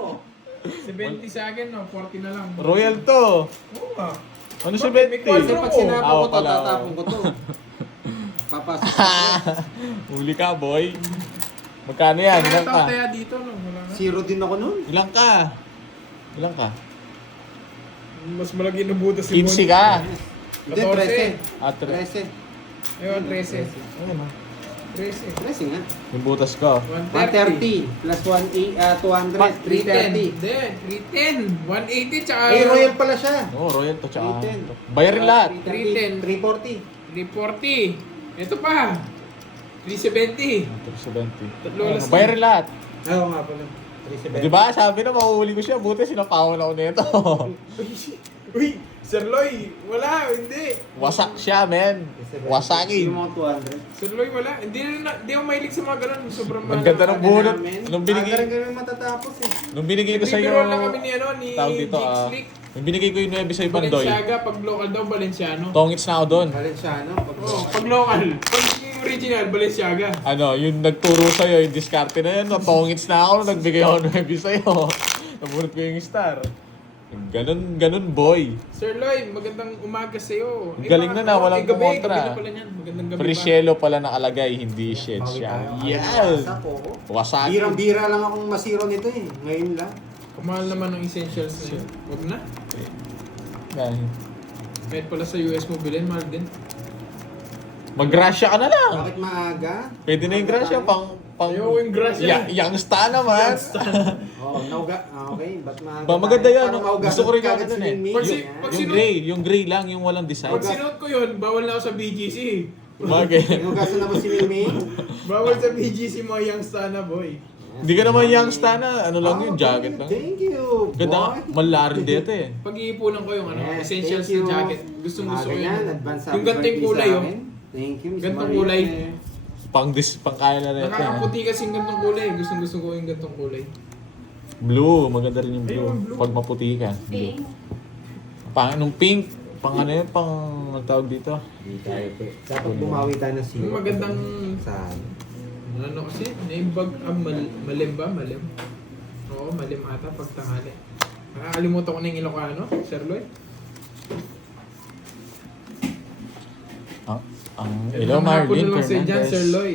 70 sa akin, no? 40 na lang. Royal to. Oo nga. Ano si Bakit? May Betty? kwarto Kasi pag sinapaw ko to, pala, tatapon ko to. Papasok ko. Huli ka, boy. Magkano yan? Kaya Ilang tao ka? tayo dito, no? Wala na. Zero din ako nun. Ilang ka? Ilang ka? Mas malaki nabutas si 15 ka. Hindi, 14. 13. At 13. Ayun, 13. Ayun o. 13. 13 nga. Yung butas ko. 130 plus 200, 330. 310. Hindi, 310. 180 tsaka... Eh, royal pala siya. Oo, Royal to. Tsaka. 310. Bayarin lahat. 310. 340. 340. Ito pa. 370. 370. Tatlo alas na. Bayarin lahat. Oo nga pala. 370. Di ba? Sabi na, mahuhuli ko siya. Buti sinapawan ako nito. Uy, Sir Loy, wala, hindi. Wasak siya, men. Wasakin. Yung mga 200. Sir Loy, wala. Hindi ako mahilig sa mga ganun. Sobrang Ang ganda ng bunot. Nung Aga rin binigay, kami matatapos eh. nung binigay ko sa iyo, Nagbibiruan lang kami ni, ano, ni tawag dito, Jake Slick. nung binigay ko yung 9 sa Ibandoy, Balenciaga, pag local daw, Balenciano. tongits na ako doon. Valenciano. Pag Oh, pag local. Pag yung original, Balenciaga. Ano, yung nagturo sa'yo, yung diskarte na yun, no, tongits na ako, nung nagbigay ako ng 9 sa'yo. Nabunot ko yung star. Ganun boy. Sir Loy, magandang umaga sa'yo. Galing na, walang gabi, kumontra. gabi na pala niyan. Magandang gabi pa. Precielo pala nakalagay, hindi shit siya. Yes! Wasagi. Birang-bira lang akong masiro nito eh. Ngayon lang. Kamahal naman ang essentials na yun. Huwag na. Dahil- Kahit pala sa US mo bilhin, mahal din. Mag-grasya ka na lang. Bakit maaga? Pwede na yung grasya pang Ayaw yung grasya. youngsta naman. Oo, nauga. Okay, ba't maaga? Ba, maganda yan. Para maugasan Gusto ko rin kagad gawin si dun eh. Mingming. Pag si- Yan. pag Yung gray lang, yung walang design. Pag sinuot ko yun, bawal na ako sa BGC. Bagay. Inugasan na ba si Mingming? Bawal sa BGC mo yung stana, boy. Hindi ka naman youngsta na, ano lang yun, Okay, jacket lang. Thank you, Ganda, boy. malarin dito eh. Pag-iipunan ko yung Yes, essentials thank you. na jacket. Gustong gusto ko Yan, yun. advance Yung happy gantong birthday kulay, sa oh. akin. Thank you, Miss Gantong Maria. kulay. Pang kaya na rin ito. Nakakaputi kasi yung gantong kulay. Gustong gusto ko yung gantong kulay. Blue, maganda rin yung blue. Ayun, blue. Pag maputi ka. Pink. Nung pink, pang ano yun, pang ang tawag dito. Hindi tayo pe. Dapat bumawi tayo ng zero. Yung magandang... Saan? Ano kasi? Name bag... malim ba? Malim? Oo, malim ata pag tanghali. Nakakalimutan ko na yung Ilocano, Sir Loy. Hello, Marlene Hapon na lang sa'yo dyan, Fernandez. Sir Loy.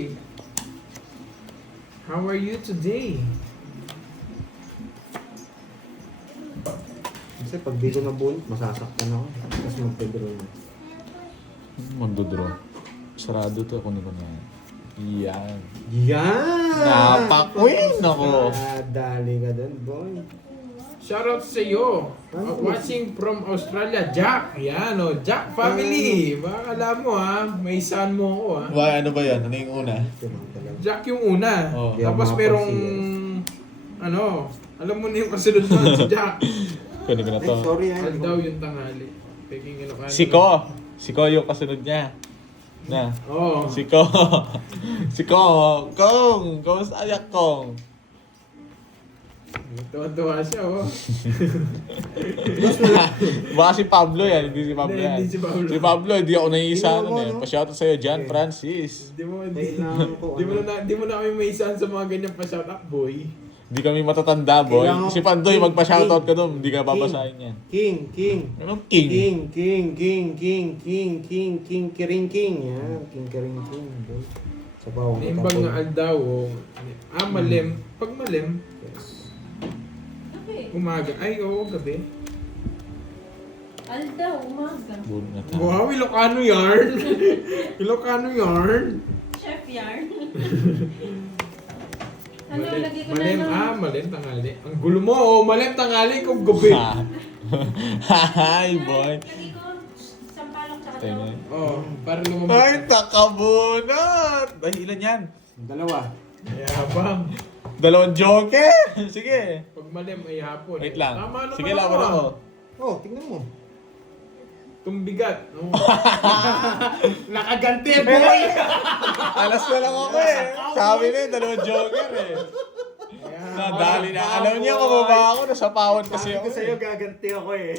How are you today? Kasi pag di ko nabunot, masasaktan ako. Tapos magpe-draw na. Magdodraw. Sarado to, kunin ko na yan. Yan. Yan! Napakwin ako. Dali ka dun, boy. Shoutout sa iyo. Watching from Australia, Jack. Yan o, Jack family. Baka alam mo ha, may son mo ako ha. Why, ano ba yan? Ano yung una? Tumang talaga. Jack yung una. Oh. Tapos Yung mga merong, pansin. ano, alam mo na yung kasunod nun, si Jack. Kunin ko na Ay, to. sorry ah. Aldaw yung tanghali. Peking Ilocano. Siko. Siko yung kasunod niya. Na. Oo. Siko. Siko. Kong. Kamusta ayak kong? Tuwa-tuwa siya oh. Baka si Pablo yan, hindi si Pablo Hindi, yan. hindi si Pablo. Si Pablo, hindi ako naiisa Tingnan nun mo, eh. no? Pa-shoutout sa'yo, John Francis. Di mo, Kailangan ko, ano? di mo na kami may son sa mga ganyan pa shout up boy. Hindi kami matatanda, boy. Kailangan- Si Pandoy, magpa-shoutout ka King. doon. Hindi ka babasahin yan. King, king. Anong king? King, king, king, king, king, king, king, kiring, king. Yan, king, kiring, king. boy. Sa bawang Naimbag na aldaw oh. Malim. Pag malim, Okay. umaga. Ay, oo, gabi. Aldaw, umaga. Bulo na tayo. Wow, Ilocano yarn. Ilocano yarn. Chef yarn. Ano, Malim, lagi ko malim, na ng... malim tangali. Ang gulo mo, oh, malim tangali kung gabi. Hi, boy. Lagi ko sampalok tsaka Tayo na. ito. Oh, para lumabas. Ay, takabunat! Ay, ilan yan? Dalawa. Yabang. 2 joker! Sige. Pag malim ay hapon. Wait lang. Tama naman Sige, laban ah. ako. Oh, tignan mo. Tumbigat. Oh. Nakaganti, boy! Alas na lang ako eh. Sabi na yun, 2 joker eh. Nadali na. Alam niya, kababa ako. Nasapawan kasi Sabi ako. ko sa'yo, gaganti ako eh.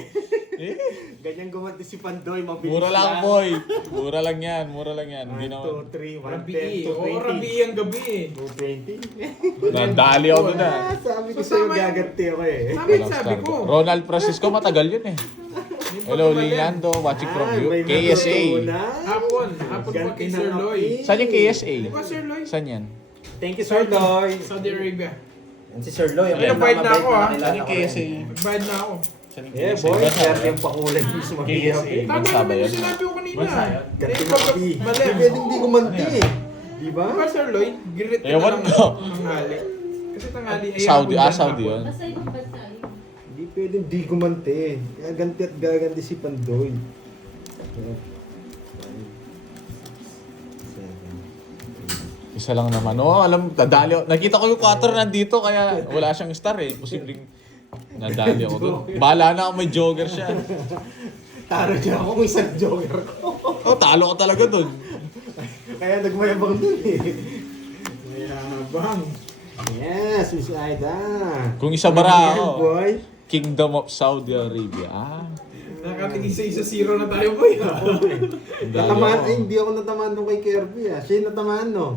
Eh, Ganyan gumanti si Pandoy, mabilis mura lang, boy. Mura lang yan. Mura lang yan. Hindi 1, naman. 2, 3, 1, Rabi. 10, Oo, rabi 220. ang gabi eh. 220. Nadali ako doon ah. Sabi ko So, sa'yo, tama yung- gaganti ako eh. Tama yung sabi ko. Ronald Francisco, matagal yun eh. Hello, Leandro. Watching from you. may KSA. natutunan. Hapon po Ganti kay na Sir ako Loy. eh. Saan yung KSA? Di ba Sir Loy? Saan yan? Thank you, Sir Loy. Saudi Arabia. Yan si Sir Loy. Ayun, bayad na ako, ah. Saan yung KSA? Nagbayad na ako. Saan yung Yeah, KSA? boy. Bansa Kaya ba? yung pakulay mo sa mahirap KSA. eh. Tama Bansa ba naman yun? yung sinabi ko kanina. Bansa yun? Ganti Eh, na pag- kapi. mali. Hindi pwedeng di gumanti eh. Di ba? Di ba Sir Loy? Girit ka Ewan na lang ko. tanghali. Kasi tanghali ay Saudi, hapon dyan, Saudi hapon. yun. Basta ibang bansa yun. Hindi pwedeng di gumanti. Gaganti at gaganti si Pandoy. 5, 6, 7, Isa lang naman. Oo, alam, nadali ako. Nakita ko yung 4 nandito, kaya wala siyang star eh. Posibleng nadali ako doon. Bahala na ako, may jogger siya. Taro niya ako kung isang jogger ko. Oh, talo ka talaga doon. Kaya nagmayabang dun eh. Mayabang. Yes, Miss Aida. Kung isa bara Yeah, ako, boy. Kingdom of Saudi Arabia. Ah, Nakatigisa-0 na tayo, boy. dali Natamaan, ako. ay hindi ako natamaan nung kay Kirby ah. Siya yung natamaan no.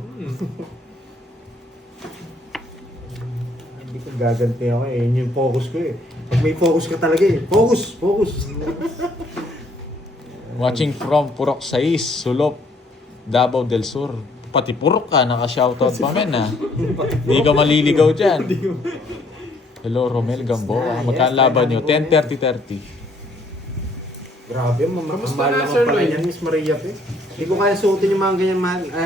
Hindi Gaganti ako eh. Yun yung focus ko eh. Pag may focus ka talaga eh. Focus! Focus! Watching from Purok Sais, Sulop, Davao del Sur. Pati Purok ka, naka-shoutout pa men ha. Hindi ka maliligaw dyan. Hello, Romel Gamboa. Magkano laban nyo? 10-30-30. Grabe, Kamusta mahal na, naman Sir pala Lloyd? yan, Miss Maria pe. Hindi ko kaya suotin yung mga ganyan,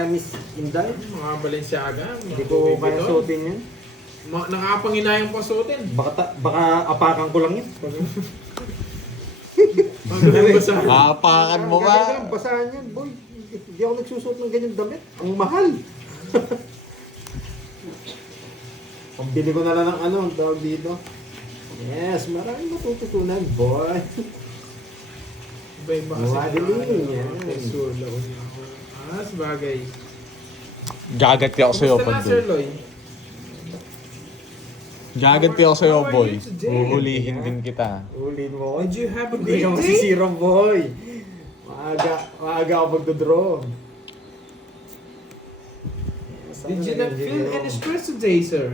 Miss Inday. Mga Balenciaga, mga Hindi ko Louis kaya Vuitton. suotin yan. Nakapanginayang pa suotin. Baka apakan ko lang yan. Magandang basa. Apakan mo Galing ba? lang, basahan yan, boy. Hindi ako nagsusuot ng ganyan damit. Ang mahal. Pambili ko na lang ng ano, ang tawag dito. Yes, maraming matututunan, boy. Iba-iba kasi. Madeline, yan. Sula ko niya ako. Sabagay. Gaganti ako sa'yo, Kumusta na, Sir Pandol. Lloyd? Gaganti ako sa'yo, How are boy. you today? Uhulihin din kita. Ulin mo. Did you have a Hindi great ka day? masisira, boy. Maaga ako magdodraw. Did you not feel any stress today, sir?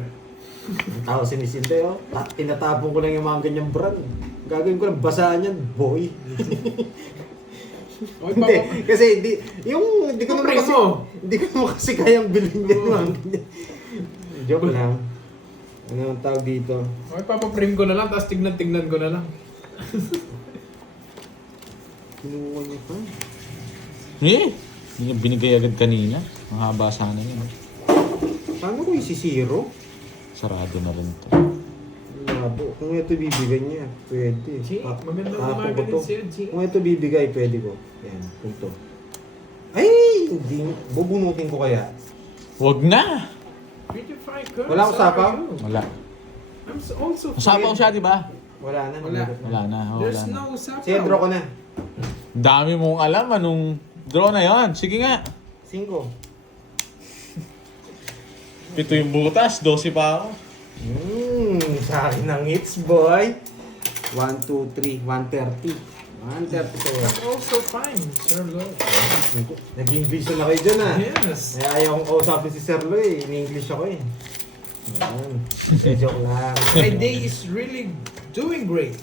Ang tao si Miss Inday, oh. Tinatapon ko lang yung mga ganyang brand. Gagawin ko lang, basaan yan, boy. Okay, Hindi, kasi hindi ko naman Pupres kasi, mo. hindi ko naman kasi kayang bilhin yan, Oo. mga ganyan. Joke lang. Ano ang tawag dito? Okay, papaprame ko na lang, tapos tignan-tignan ko na lang. Kinuha niya pa. Hindi niya binigay agad kanina. Mahaba sana yun. Paano ko isisiro? Sarado na rin to. Labo. Kung ito bibigay niya, pwede. G, magandang Tapon umaga ko din to. sa'yo, G. Kung ito bibigay, pwede ko. Yan, ito. Ay! Hindi. Bubunutin ko kaya. Wag na! Pretty fine, girl. Wala akong How are sapaw? you? Wala. I'm also Usapaw siya, di ba? Wala na. Wala. nagulat na. Wala na. There's Wala na. no sapaw. Sige, draw ko na. Dami mong alam anong draw na yon. Sige nga. 5. Pito yung butas, 12 pa ako. Sa akin ng hits, boy. 1, 2, 3, 130. 130 sa'yo. That's also fine, Sir Lloyd. Naging vision na kayo dyan, ah. Yes. Kaya ayaw kong kausapin si Sir Loy. In-English ako eh. Yan. Joke lang. My day is really doing great.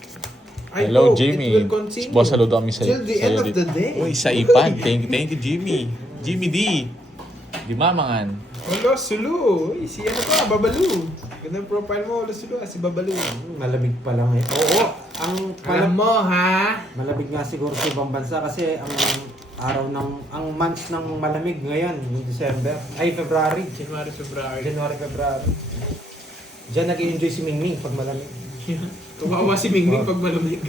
I Hello, hope Jimmy. it will continue Boss, saludo kami till the end of the day. Uy, sa ipan. Thank you, Jimmy. Jimmy D. Di mamangan. Hello, Sulu. Uy, si ano ka, Babalu. Ganda yung profile mo, hello, Sulu. Si Babalu. Malamig pa lang eh. Oo. Ang Alam mo, ha? malamig nga siguro sa ibang bansa kasi ang ang months ng malamig ngayon, yung December. Ay, February. January, February. January, February. Diyan nag-i-enjoy si Mingming pag malamig. Kawawa si Mingming pag malamig.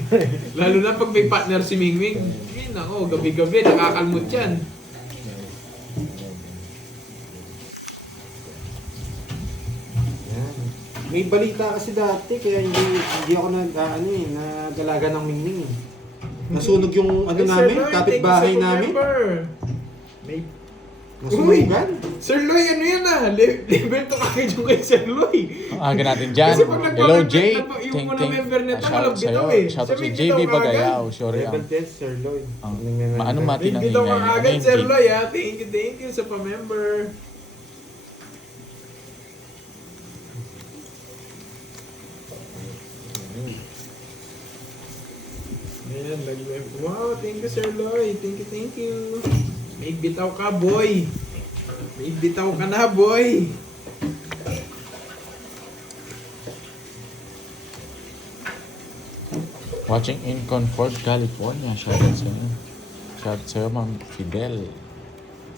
Lalo na pag may partner si Mingming. Yun ako, gabi-gabi, nakakalmot yan. Yan. May balita kasi dati kaya hindi ako nag-alaga ng Mingming. Nasunog yung ano Ay, Sir namin, Lloyd, kapitbahay thank you sa namin. November. May Nasunugan. Sir Loy, ano yan ah? Level to kakay yung kay Sir Loy. Ang aga natin dyan. Kasi pag Hello, nagpa-member, Jay. yung mga member nito, Shout walang out sa'yo. bitaw eh. Shout out Siya si may JB bitaw Bagayaw. kaagad. Sorry Level ang... 10, Sir Lloyd. Ano mati May ng bitaw ingay? ka Ano agad, yung Sir gig? Loy ah. Thank you sa pa-member. Ayan, wow, thank you Sir Loy. Thank you. May bitaw ka, boy. May bitaw ka na, boy. Watching in Concord, California. Shout out sa'yo. Shout out sa'yo, Ma'am Fidel.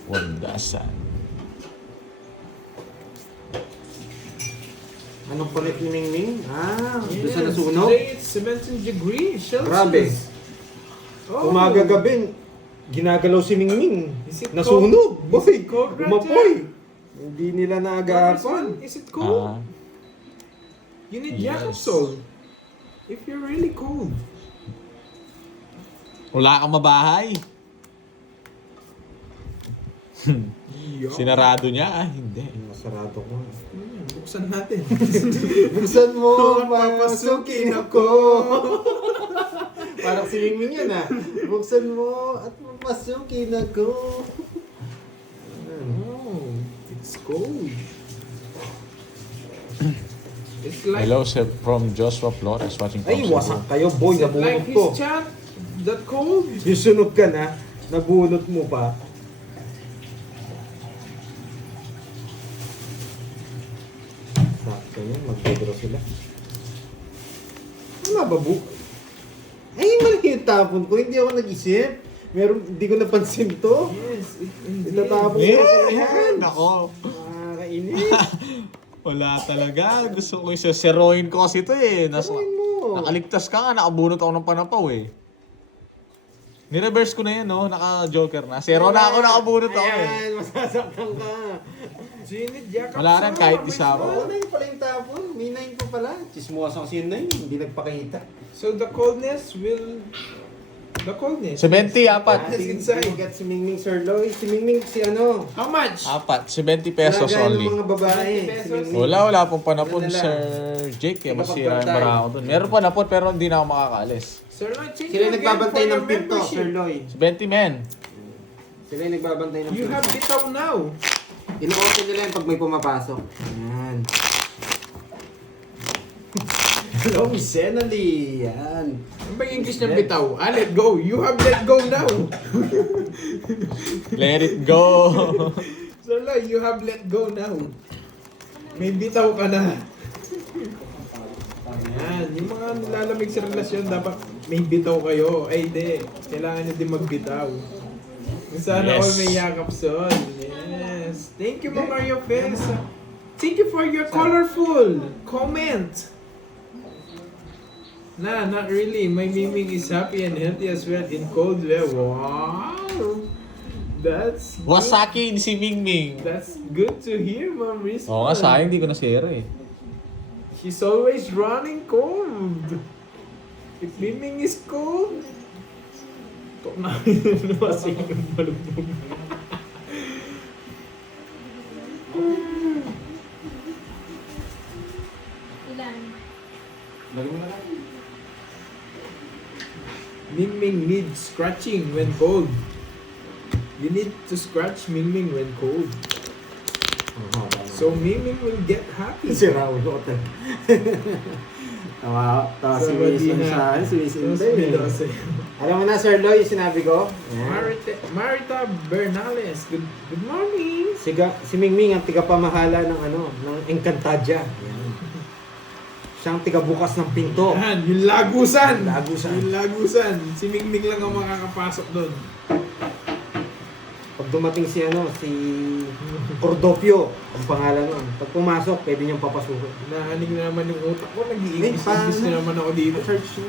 Wandasan. Anong palit ni Mingming? Doon Yes, sa nasunog? today it's 17 degrees Celsius. Grabe. Oh. Umaga gabi, ginagalaw si Mingming. Is it Nasunog! cold? Boy! Is it cold, Raja? Umapoy! Hindi nila Congressman, naagapan. is it cold? Ah, You need yes. Jakob's salt. If you're really cold. wala kang mabahay. Yuck. Sinarado niya? Hindi. Masarado ko. Buksan natin. Buksan mo, papasukin ako. Parang si Mingming yan Buksan mo at papasukin ako. Oh, it's cold. It's like, Hello sir, from Joshua Flores watching from Ay, Cebu. wasak kayo, boy. is it like Nabunot his ko. chat that cold? Susunod ka na, nabunot mo pa. Sakto yun, mag-draw sila. Ano ba, bu? Ay, mali yung tapon ko. Hindi ako nag-isip. Hindi ko napansin to. Yes, indeed. Itatapon ko na yan. Nako. Nakakainis. Wala talaga. Gusto ko yung seroin ko kasi ito eh. Sabihin mo. Nakaligtas ka nga, nakabunot ako ng panapaw eh. Ni-reverse ko na yan, no? Naka-joker na. Zero na ako, nakabunot ako eh. Ayan, masasaktan ka. Ginit, yakap Wala rin sa, kahit may isa ako. smile. Oo, 9 pala yung tapon. May 9 pa pala. Chismosa kasi yun 9. Hindi nagpakita. So the coldness will... The coldness. 70, apat. Yes, inside. Tigat si Mingming Sir Loy. Si Mingming si ano. How much? Apat. 70 pesos Lagay only. ng mga babae. 70 Si pesos. Mingming. Wala po panapon, Wala. Sir Jake. Eh, masira yung Kapag bara ako dun. Meron pa napon pero hindi na ako makakaalis. Sir Lloyd, change Sila yung again nagbabantay for ng your pinto, membership. Sir Loy. 70 men. Sila yung nagbabantay ng You pinto. have bitaw now. Ino-open nila yung pag may pumapasok. Ayan. Hello, Miss Senali. Yan. Ano ba yung English ng bitaw? Ah, let go. You have let go now. Let it go. Sir Lloyd, you have let go now. May bitaw ka na. Yan. Yung mga nilalamig sa relasyon, dapat may bitaw kayo. Ay, di. Kailangan nyo din magbitaw. Sana Yes. all may yakap son. Yes. Thank you, Ma'am Mario Fez. Thank you for your colorful comment. Nah, not really. My Miming is happy and healthy as well in cold weather. Wow. That's good. Wasaki si Mingming. That's good to hear, Ma'am Riz. Oo nga, sayang hindi ko na share eh. She's always running cold. If Miming is cold, ito na lumasi yung malubog. Ilan? Lagyan mo na lang. Mingming needs scratching when cold. You need to scratch Mingming when cold. So Mingming will get happy. Si Raul Hotel. Tawa si Miss sa akin, si Miss Inday. Alam mo na, Sir Loy, yung sinabi ko? Ayan. Marita Bernales, good morning. Si Mingming ang tigapamahala ng ng Encantadia. Ayan. Siyang tigabukas ng pinto. Yan, yung lagusan. Lagusan. Yung lagusan. Si Mingming lang ang makakapasok doon. Pag dumating si Cordopio, ang pangalan nun. Pag pumasok, pwede niyang papasukin. Nahaning na naman yung utak ko. Eh, Nag-iingis paano? na naman ako dito. Search mo.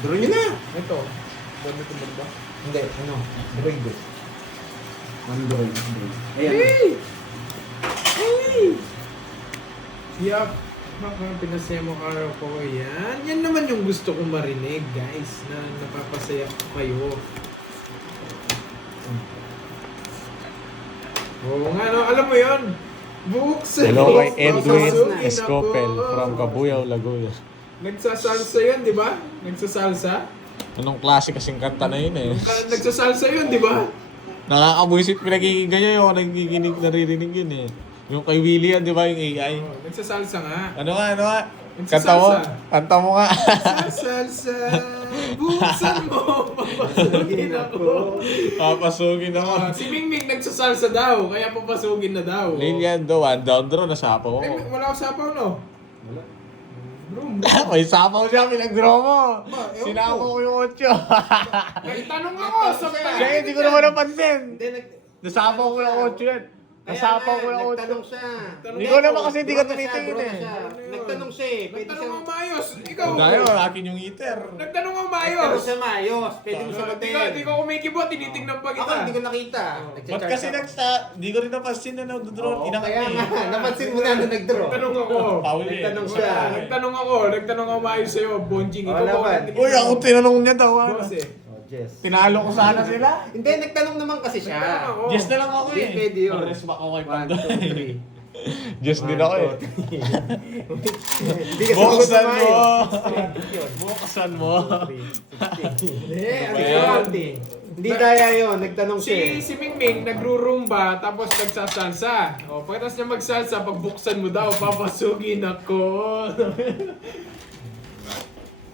Draw niyo na! Ito. Bakit ito ba? Hindi, Android. Android. Ayan. Hey! Hey! Yup. Baka pinasaya mo araw ko. Yan. Yan naman yung gusto kong marinig, guys. Na napapasaya ko kayo. Oo nga, no? Alam mo yun? Buksan Hello mo, kay Edwin papasukin Escopel ako. from Kabuyaw, Laguna. Nagsasalsa yun, di ba? Nagsasalsa? Anong klase kasing kanta na yun eh. Nagsasalsa yun, di ba? Nakakabuisit pinakikinggan nyo yung nagiginig, naririnig yun eh. Yung kay William, di ba yung AI? Oh, nagsasalsa nga. Ano nga? Nagsasalsa. Kanta mo? Kanta mo nga. Nagsasalsa. Buksan mo. Papasugin ako. Papasugin ako. Si Mingming nagsasalsa daw, kaya papasugin na daw. Lilian do, one down draw, nasapaw Eh, mo. wala ako sapaw, no? Wala. Bro, May sapaw siya, pinag-draw mo. Ba, ewan Sinama ko. ko yung 8. may tanong ako sa Kaya hindi ko naman napansin. Hindi, Nasapaw ko yung 8 yan. Nasapaw ko yung 8. nagtanong siya. Hindi ko naman kasi hindi ka Draw na siya, tumitingin draw na eh. siya. Nagtanong siya eh. Pwede Nagtanong siyang... ako maayos. Ikaw. Dahil akin yung heater. Nagtanong ako Nagtanong maayos. siya maayos. Pwede mo siya Di ko kumikibot, tinitingnan pa kita. Ako, hindi ko nakita. Ba't kasi hindi ko rin napansin na nag-draw. Oo, Inakit kaya eh. nga. Napansin mo na nag-draw. Nagtanong ako. Pauli eh. Nagtanong siya. Nagtanong ako maayos sa'yo, Bonjing. Wala ba? Uy, ako tinanong niya daw. ano. 12. Oh, Jess. Tinalo ko sana sila. Hindi, nagtanong naman kasi Nagtanong siya. ako. Yes na lang ako Hindi, eh. pwede yun. Pares ba ako kay 1, Pandoy? 2, Diyos din ako eh. Hindi ka Buksan sagot mo! naman. Buksan mo! Hindi, ano Ayan. yun? Hindi kaya yun. Nagtanong siya eh. Si Mingming nagro-rumba tapos nagsasalsa. O, pagkatapos niya magsalsa, pagbuksan mo daw, papasugin ako.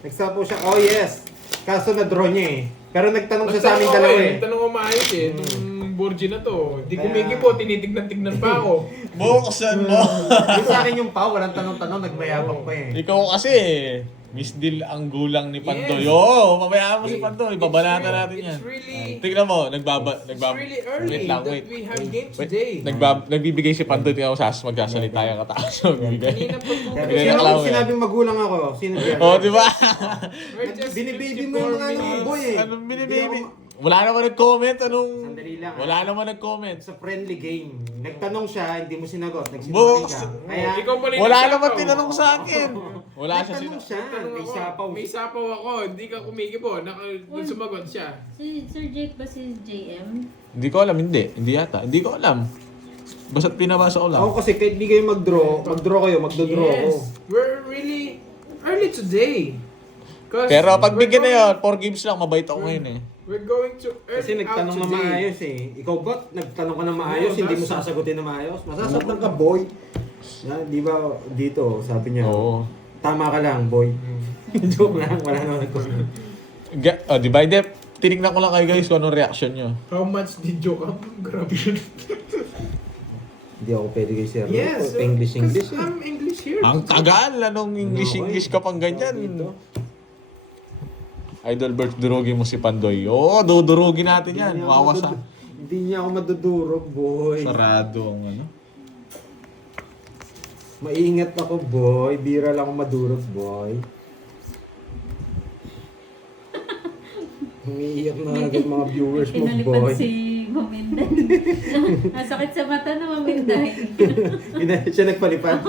Nagsapo siya. Oh yes. Kaso na-draw niya eh. Pero nagtanong siya sa amin dalawa eh. Tanong ko maayos eh, nung Borgie na to. Di Kaya- kumikibo, tinitignan-tignan pa ako. Buksan mo! Yung sa akin yung pau, walang tanong-tanong, nagmayabang pa eh. Ikaw kasi, Miss Dil ang gulang ni Pandoy. Yes. Oo, pabayaan mo si Pandoy. Babalatan natin yan. It's really, Tingnan mo, it's really early Wait lang, that wait. we have game Wait, today. nagbibigay si Pandoy. Tingnan mo, magsasalita yung kataas. Magbibigay. Kanina pa po. Hindi Sino na alam kung eh. sinabing magulang ako? Sino diyan? Oh, di ba? We're just Binibaby 54 mo yung mga minutes. boy eh. Anong Hindi binibaby? ako- Wala naman nag-comment. Anong... Sandali lang. Wala naman nag-comment. Sa friendly game. Nagtanong siya, hindi mo sinagot. Nagsinungaling Box. ka. Kaya, Ikaw pala yung Wala nagsapaw. naman tinanong sa akin. Wala siya nagtanong siya. Tanong May ako, sapaw. May sapaw ako, hindi ka kumikibo. Dun sumagot siya. Si Sir Jake ba si JM? Hindi ko alam, hindi. Hindi yata. Hindi ko alam. Basta't pinabasa ko lang. Ako kasi kahit hindi kayo mag-draw kayo, magdodraw ako. Yes, we're really early today. 'Cause Pero pag we're bigyan na going- yun, 4 games lang, mabait ako ngayon eh. We're going to earn Kasi nagtanong out na today. maayos eh. Ikaw ba, nagtanong ka na maayos, Oo, hindi mo that's- sasagutin na maayos? Masasaktan ka, boy. Di ba, dito, sabi niya, Oo. tama ka lang, boy. Joke lang, wala naman nag-comment. Di ba? Hindi, tinignan ko lang kayo guys kung anong reaction nyo. How much did you come? Grabe yun. Hindi ako pwede kay Sir. Yes. English eh. Because I'm English here. Ang tagal! Anong English ka pang ganyan? Dito. Idol Bert, durugin mo si Pandoy. Oo, dudurugin natin yan. Mawawasa. Hindi niya ako madudurog, boy. Sarado ang ano. Maingat ako, boy. Bira lang ako madurog, boy. Umiiyak na agad mga viewers mo, Inalipad boy. si Maminday. Nasakit sa mata na Maminday. Siya nagpalipad.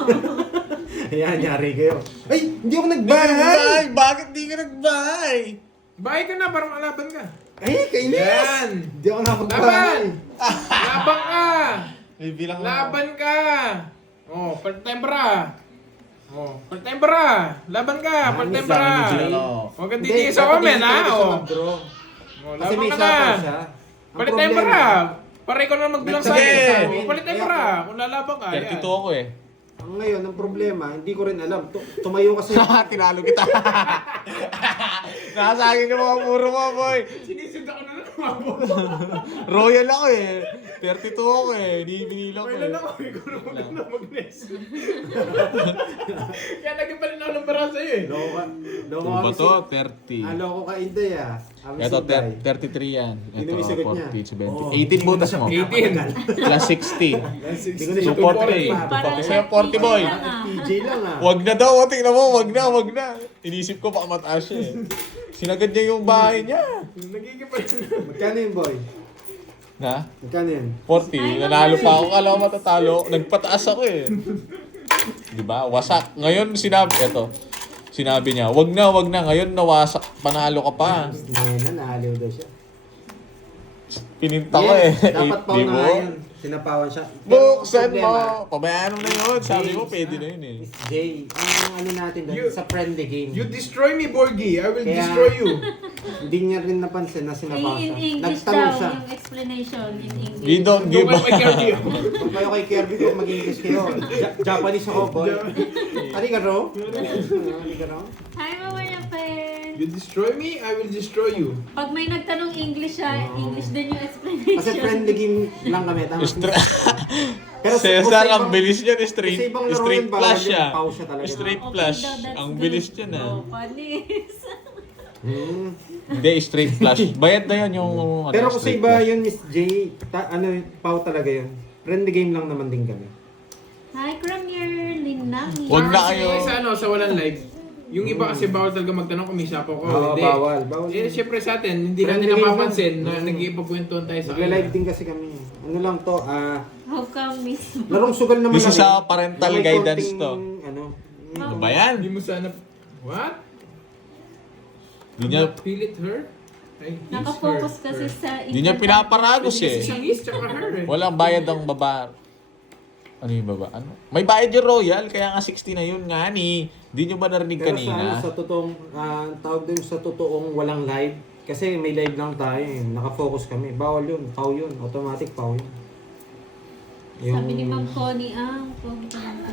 Ayan, nyari kayo. Ay, hindi ako Ay! nagbahay! Bakit di ka nag-buy? Bahay ka na, parang malaban ka. Ay, kainis! Yan! Hindi ako nakapagbahay. Laban ka! May bilang Laban ka! Oh, Paltembra! Oh, Paltembra! Laban ka! Paltembra! Sa akin, ano? Huwag kang Hindi, titigil sa dapat comment, hindi ha? talaga siya Oh, mag-draw. Oh, Kasi laban may ka na! sapaw siya. Ang Paltembra! problema- Pare ko na magbilang sa Sige. akin. Oh, Paltembra! Kung lalaban ka, yan. 32 ako eh. Ang ngayon, ang problema, hindi ko rin alam. Tumayo kasi. Tinalo kita. Nasa akin yung mga puro mo, boy. Sinisund ako na lumabo. Royal ako eh. 32 ako eh. Hindi binilang ko Kailan eh. ako? Ikaw na maganda mag-nest. Kaya nagpapalit ako ng bara sa'yo eh. Loko ka. Loko Ano ba kami to? si- 30. Loko ka, Inday ah. Kami Ito, si Day. 33 yan. Sino Ito, yung sagot niya? 40, 70. Oh, 18 butas mo. 18. Plus 60. Hindi ko na siya 240. 240. Sa'yo, 40 boy. PJ lang ah. Wag na daw. Tingnan mo. Wag na. Inisip ko baka mataas siya eh. Sinagad niya yung bahay niya. Nagigipal na. Magkano yun, boy? Na? Magkano yun? 40. Nanalo pa ako. Kala ko matatalo. Nagpataas ako eh. Diba? Wasak. Ngayon sinabi niya, wag na. Ngayon nawasak. Panalo ka pa. Nena, nahaliw daw siya. Pininta ko eh. Dapat pa Di na mo? yun. Sinapawan siya. Buksan Pero ang problema, mo. Pabayaan mo na yun. Sabi mo, pwede na yun eh. Miss Jay, ang ano natin doon, You- sa friendly game. You destroy me, Borgie. I will Kaya- destroy you. Hindi niya rin napansin na sinapawan In siya. English Nagtanong daw, siya. yung explanation in English. We don't give Doon a... kayo kay Kirby. Kung kayo kay Kirby, kung mag-English kayo. Japanese ako, boy. Arigaro? Arigaro? Hi, Mama Rafael! You destroy me, I will destroy you. Pag may nagtanong English siya, English din yung explanation. Kasi friendly game lang kami. Tama. Pero sa- Cesar, kung sa ang ibang- bilis niyan. kung sa ibang laro Straight yun, bawal flash yung siya. pause siya talaga. Straight Okay flash. daw, that's Ang good. bilis niyan ah. Oh, panis. Hmm. Hindi, straight flash. Bayad na yan yung... Pero kung sa straight iba flash. yun, Miss J, pau talaga yun. Friendly game lang naman din kami. Hi, Cramier Linami. Wag na Kasi kayo. sa walang live, yung iba kasi bawal talaga magtanong kung may sapo ko. Oo, Hindi. bawal. Bawal. Eh, syempre sa atin, hindi Friendly natin game napapansin lang. na nag-iipagkwentuhan tayo sa Magla-live din kasi kami. Ano lang to, How come mismo? larong sugal naman This is kami. a parental Na may guidance konting, to. Ano, Ano ba yan? Hindi mo sana... What? Di niya, Pilit her? Ay, he's Nakafocus her. kasi sa... di niya pinaparagos Kasi eh. siyang is tsaka her eh. Walang bayad ang baba. Ano yung baba? Ano? May bayad yung Royal, kaya nga 60 na yun nga ni. Di nyo ba narinig Pero kanina? sa totoong, tawag din sa totoong walang live. Kasi may live lang tayo eh. Nakafocus kami. Bawal yun. Pau yun. Automatic pau yun. Sabi ni Ma'am Connie,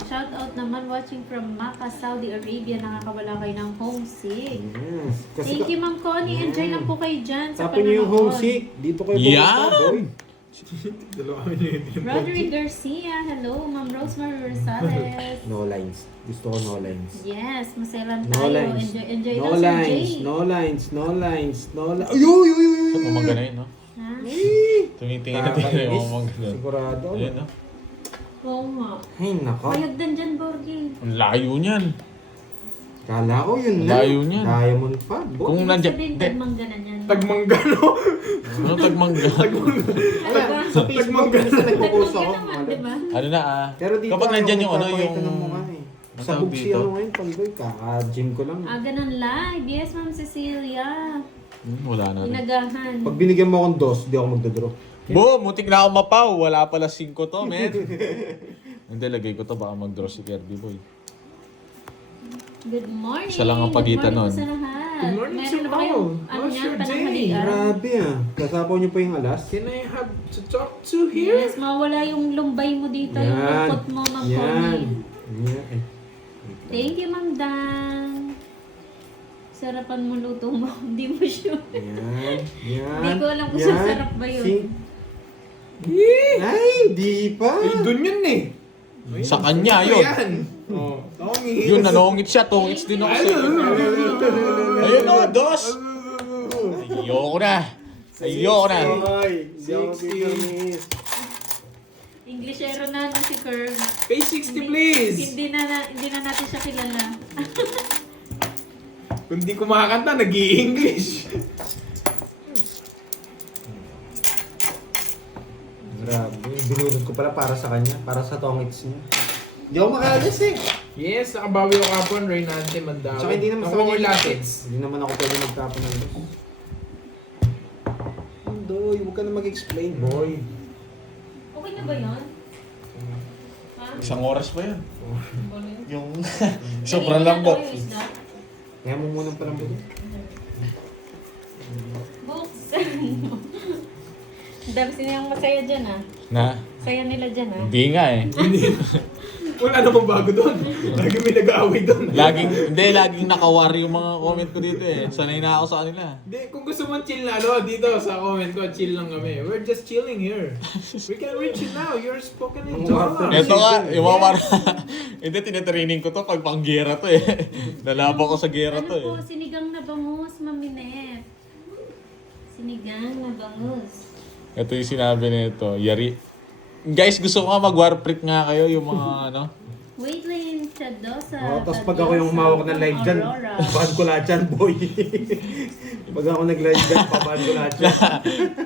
shout out naman watching from Makkah, Saudi Arabia. Nakakawala kayo ng homesick. Yes. Thank you, Ma'am Connie. Enjoy lang po kayo dyan sa Tapon niyo yung panonood. homesick. Dito kayo Yan! pumunta, boy. Dalawa kami na yun. Roderick Garcia, hello. Ma'am Rosemary Rosales. No lines. Gusto ko no lines. Yes, masaya lang No tayo. lines. Enjoy No lang si lines. Jay. No lines. No lines. No lines. Uy! Saan umagana yun, no? Ha? Tumitingin na tingin yung Kakainis. umagana. Sigurado. Ayun, no? Oo nga. Ay, nako. Payagdan dyan, Borgie. Ang layo niyan. Kala ko yun na. Layo niyan. Diamond pa. Boy. Kung Ibig nandiyan... sabihin, Hindi. tagmangga na yan. Tagmanggano. Ano tagmangga? Wala, sa Facebook minsan nagpo-post ako. Tagmangga naman, di ba? Ano na Pero dito Kapag nandyan yung ano, yung... Ng mukha, eh. Ang Sa tawag books dito? yan ngayon, Pandoy. Kaka-gym ko lang. Aga ng live. Yes, Ma'am Cecilia. Wala na rin. Inagahan. Pag binigyan mo akong dos, di ako magdodraw. Bo, mutik na ako mapaw. Wala pala 5 to, men. Hindi, lagay ko to. Baka mag-draw si Kirby Boy. Good morning. Siya lang ang pagitan Good morning nun. po sa lahat. Good morning Meron to na ba kayong all. ano How's yan, your day? pananghalian? Grabe ah. Kasapaw niyo pa yung alas. Can I have to talk to here? Yes, mawala yung lumbay mo dito, yung Yan. lungkot mo, Ma'am Yan. Connie. Yan. Eh. Thank you, Ma'am Dan. Sarapan mo luto mo. Hindi mo sure. Yan. Yan. Hindi ko alam kung Yan. sasarap ba yun. Ay, di pa. Eh, dun yun eh. Sa kanya, Ito yun. yan. Oh, Tommy. Yun, nanongit siya. Tungits din ako sa... Ayun o, dos! Ayoko na. Ayoko na. Ay, hindi ako 60. mabibigyan. Englishero na si Curve. Pay 60 please. Hindi na natin siya kilala. Kung di kumakanta, nag-i-English. Grabe. Binunod ko pala para sa kanya. Para sa tongits niya. Hindi ako makaalis eh. Yes, nakabawi ako kapon, Reynante Mandawi. Tsaka hindi naman sa Ako kanya latits. Hindi naman ako pwede magtapon ng dos. Doy, huwag ka na mag-explain, boy. Okay na ba yun? Ha? Isang oras pa yan. Bolo yun? Yung sobrang lambot. Yung isda? Kaya mo munang palang buto. Books. Dami silang masaya dyan ah. Na? Saya nila dyan ah. Hindi nga eh. Wala namang bago doon. Lagi may nag-aaway doon. Laging nakawar yung mga comment ko dito eh. Sanay na ako sa kanila. Hindi, kung gusto mong chill na, ano, dito sa comment ko, chill lang kami. We're just chilling here. We can reach you now. You're spoken in Java. Ito nga, yung mga para... Hindi, tinatraining ko to pag pang gera to eh. Nalaban ko sa gera Ano to po, eh. sinigang na bangus, Maminet. Sinigang na bangus. Ito yung sinabi nito, Yari. Guys, gusto ko nga mag-war prick nga kayo, yung mga ano. Waitlin Chadosa. Oh, tapos pag ako yung humawak ng live dyan, babaan ko lahat dyan, boy. Pag ako nag-live dyan, babaan ko lahat dyan.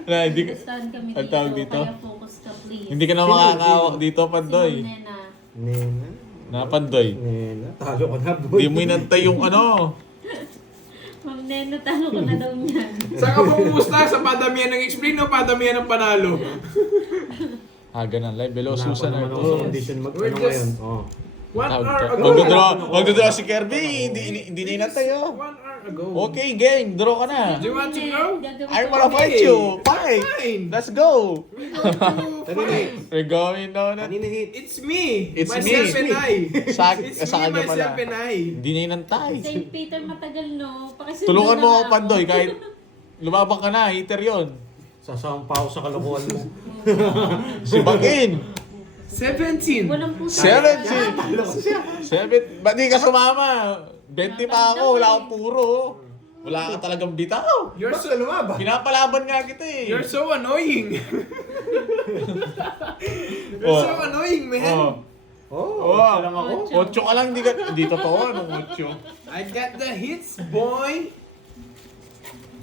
Na, hindi ka, Gustahan kami ang dito, tawag dito? kaya focus ka please. hindi ka na makakawak dito, Si Pandoy. Ma'am Nena. Nena. Na, Pandoy. Nena. Talo ko na, boy. Hindi mo inantay yung ano. Ma'am Nena, talo ko na daw niyan. Saan ka pumusta? Sa padamihan ng explain o padamihan ng panalo? Haga ng live. Below Wala pa Susan naman ako sa Artos. condition We're ano just- ngayon. Oh. 1 hour ago. Magdodraw si Kirby. Hindi na inantay oh. 1 hour ago. Okay, game. Draw ka na. Do you want to go? Gagawin I ko wanna kami. fight you. Fine. Fine. Let's go. Kanina hit. We're going now na. Kanina hit. It's me. It's myself me. and I. It's Sa me, kanya myself pala. and I. Hindi niya inantay. St. Peter matagal no. Pakisunod Tulungan na mo nga ako, Pandoy. Kahit lumabang ka na, hater yun. Sasampa ako sa kalokohan mo. Si Bakin. 17. Walang puso. 17. Talo ko siya. 7. Ba't di ka sumama? 20 pa ako. Wala akong puro. Wala ka talagang bitaw. You're Ba't so ka lumaba? Pinapalaban nga kita eh. You're so annoying. You're Oh. so annoying, man. Oh, Oh, lang ako. 8 ka lang. Di totoo. Anong 8? I got the hits, boy.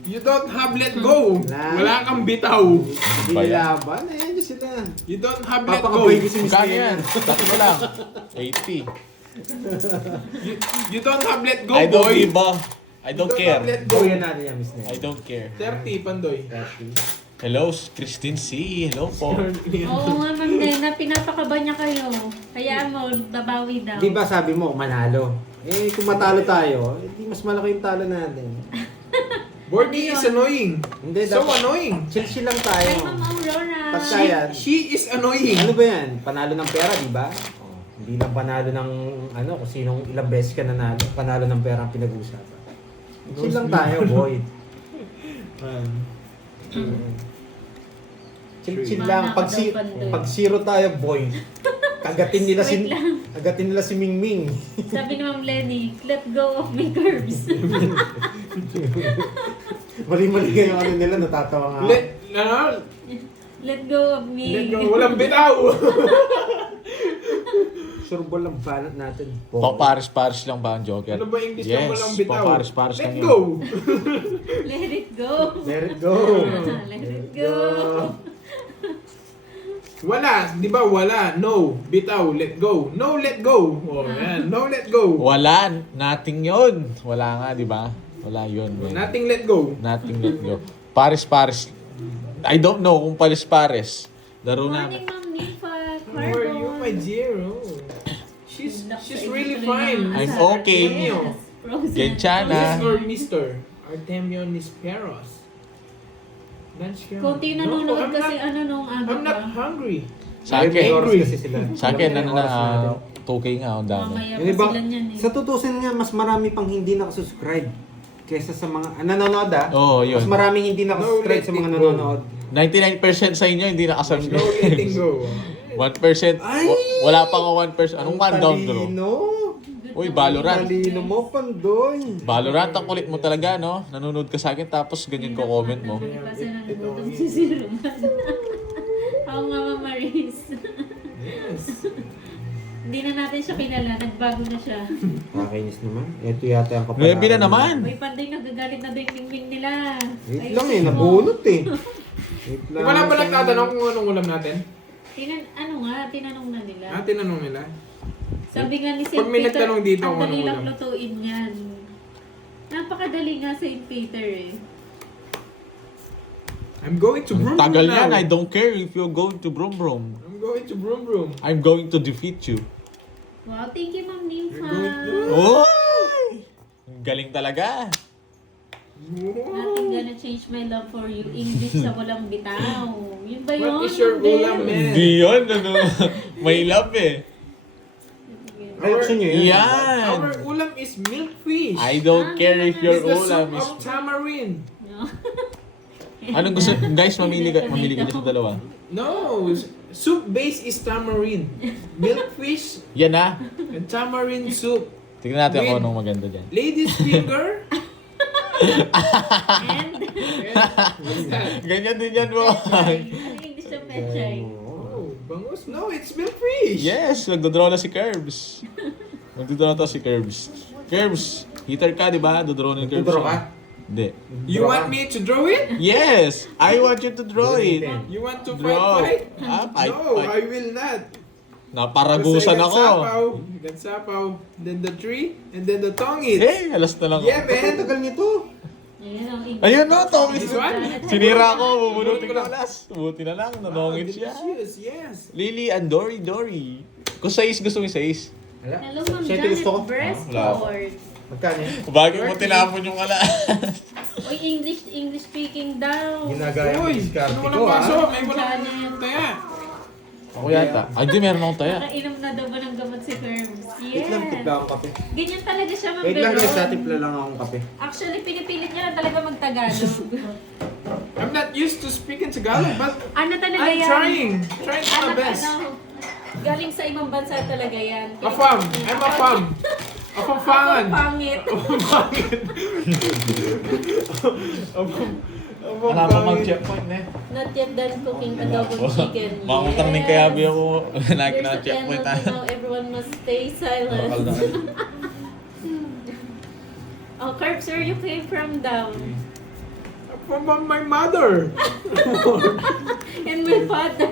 You don't have let go. Wala. Wala kang bitaw. Hindi Ba yan? laban. Ayan dyan sila. You don't have let go. Papakabay ko si Miss Magkano Nena. yan? Tatlo lang. 80. You don't have let go, I don't boy. give a... I don't You care. have let go. Gawin natin yan, Miss Nena. I don't care. 30, Pandoy. 30. Hello, Christine C. Hello po. Oo nga, Ma'am Nena, pinapakaba niya kayo. Kaya mo, babawi daw. Di ba sabi mo, manalo? Eh, kung matalo tayo, di mas malaki yung talo natin. Bordy is annoying. Hindi, So dapat annoying. chill lang Ay, tayo. Ma'am Aurora. Pagka yan, She is annoying. ano ba yan? Panalo ng pera, di ba? Oh, hindi lang panalo ng ano, kung sinong ilang beses ka nanalo. Panalo ng pera ang pinag-uusapan. Chill lang tayo, boy. Chill lang. Pag zero tayo, boy. Kagatin nila si Wait lang. Kagatin nila si Mingming. Sabi ni Ma'am Lenny, let go of my curves. Mali-mali kayo ano nila, natatawa nga. Let go of me. Let go. Walang bitaw. Surbol ang banat natin. Paparis-paris lang ba ang Joker? Ano ba English yes, na walang bitaw? paparis-paris lang Let yun. go. Let it go. Let it go. Let it go. Wala. Di ba wala? No. Bitaw. Let go. No, let go. Oh, yan. No, let go. Wala, nothing yun. Wala nga, di ba? Wala yun. man. Nothing let go. Nothing let go. Paris-paris. I don't know kung paris-paris. Laro Morning, namin. Ma'am Nifa. How are you, my dear? Oh. She's really fine. I'm okay. Yes. Frozen. Kenchana. Mrs. or Mr. Artemio Nisperos. Lunch ka. Kunti nanonood kasi ano nung I'm aga not pa. hungry. Sa May akin, oras kasi sila. sa akin, ano na, Oras natin. 2K nga, ang dami. Mamaya Yung pa iba, sila niyan eh. sa tutusin nga, mas marami pang hindi nakasubscribe kesa sa mga nanonood Oo, yun. Mas maraming hindi nakasubscribe sa mga letting go. nanonood. 99% sa inyo hindi No nakasubscribe. letting go. 1%, Ay! wala pa nga 1%. Anong one down bro? Talino. Uy, Valorant. Talino mo, Pandoy. Valorant, ang kulit mo talaga, no? Nanonood ka sa akin, tapos ganyan ko comment mo. Hindi kasi nagugutom si Zero Man. Ako nga, Ma'am Maris. Yes. Hindi na natin siya kilala. Nagbago na siya. Nakakainis naman. Ito yata ang kapalaran. Nuebe na naman. May panday nagagalit na ding nila. Wait lang eh, nabunot eh. Wait lang. Wala ba nagtatanong kung anong ulam natin? Tinanong na nila. Tinanong nila. Sabi nga ni St. Pag may Peter, nagtanong dito ang kung dali anong lang ulam. lutuin yan. Napakadali nga St. Peter eh. I'm going to Brum Brum Tagal now. yan, I don't care if you're going to Brum Brum. I'm going to Brum Brum. I'm going to defeat you. Wow, thank you Ma'am Nympha. You're going Oy! Galing talaga. Nothing gonna change my love for you. English sa walang bitaw. Yun ba yun? What is your Ma'am ulam, Del? man? Hindi yun, ano. May love eh. Ay, gusto nyo yun. Yan. Our ulam is milkfish. I don't care if your It's the ulam soup is... of tamarind. No. Anong gusto? Guys, mamili ka dyan sa dalawa. No, soup base is tamarind. Milkfish Yan na. and tamarind soup. Tignan natin kung With- anong maganda dyan. Lady's finger. And, What's that? Ganyan din yan mo. pechay. Ano English na pechay? Oh, bangus. No, it's milkfish. Yes, nagdodraw na si Curbs. Nagdodraw na to si Curbs. Curbs, hitter ka, di ba? Dodraw ni Curbs. Nagdodraw ka? Hindi. You want me to draw it? Yes, I want you to draw it. You want to Draw. fight? Ah, fight, No, I fight. will not. Naparagusan ako. Gansapaw, then the tree, and then the tongit. Eh, alas na lang. Yeah, ako. Ang man. tagal nito. Ayan ang English. Ayun no, Tommy. This one? Sinira ko, bubunutin ko alas. Buti na lang, nanongit siya. Delicious, yes. Lily and Dory. Kung sais, gusto mo yung sais. Hello Ma'am Siya, Janet gusto ko. Breastford. Magkano yan? Bakit mo tinapon yung alas? Uy, English speaking daw. Ginagaya mo Uy, yung diskarte ano ko walang baso? ah. May walang taya. Ako yata. Ay, di, meron akong taya. Nakainom na daw ba ng gamot si Curbs? Wait lang, Yes. tipla akong kape. Ganyan talaga siya Wait lang guys, Veron. tipla lang akong kape. Actually, pinipilit niya na talaga mag-Tagalog. I'm not used to speaking Tagalog, but Ano talaga I'm yan? trying my best. Galing sa ibang bansa talaga yan. Afam, I'm Afam. Afamfangan. Pangit. Wala pa mag-checkpoint na eh. Not yet done cooking adobo chicken. Makakutang ni kaya biya ko. There's a Nag-checkpoint penalty tayo. now. Everyone must stay silent. Bakal na. Oh, Curbs, where you came from down? From my mother. And my father.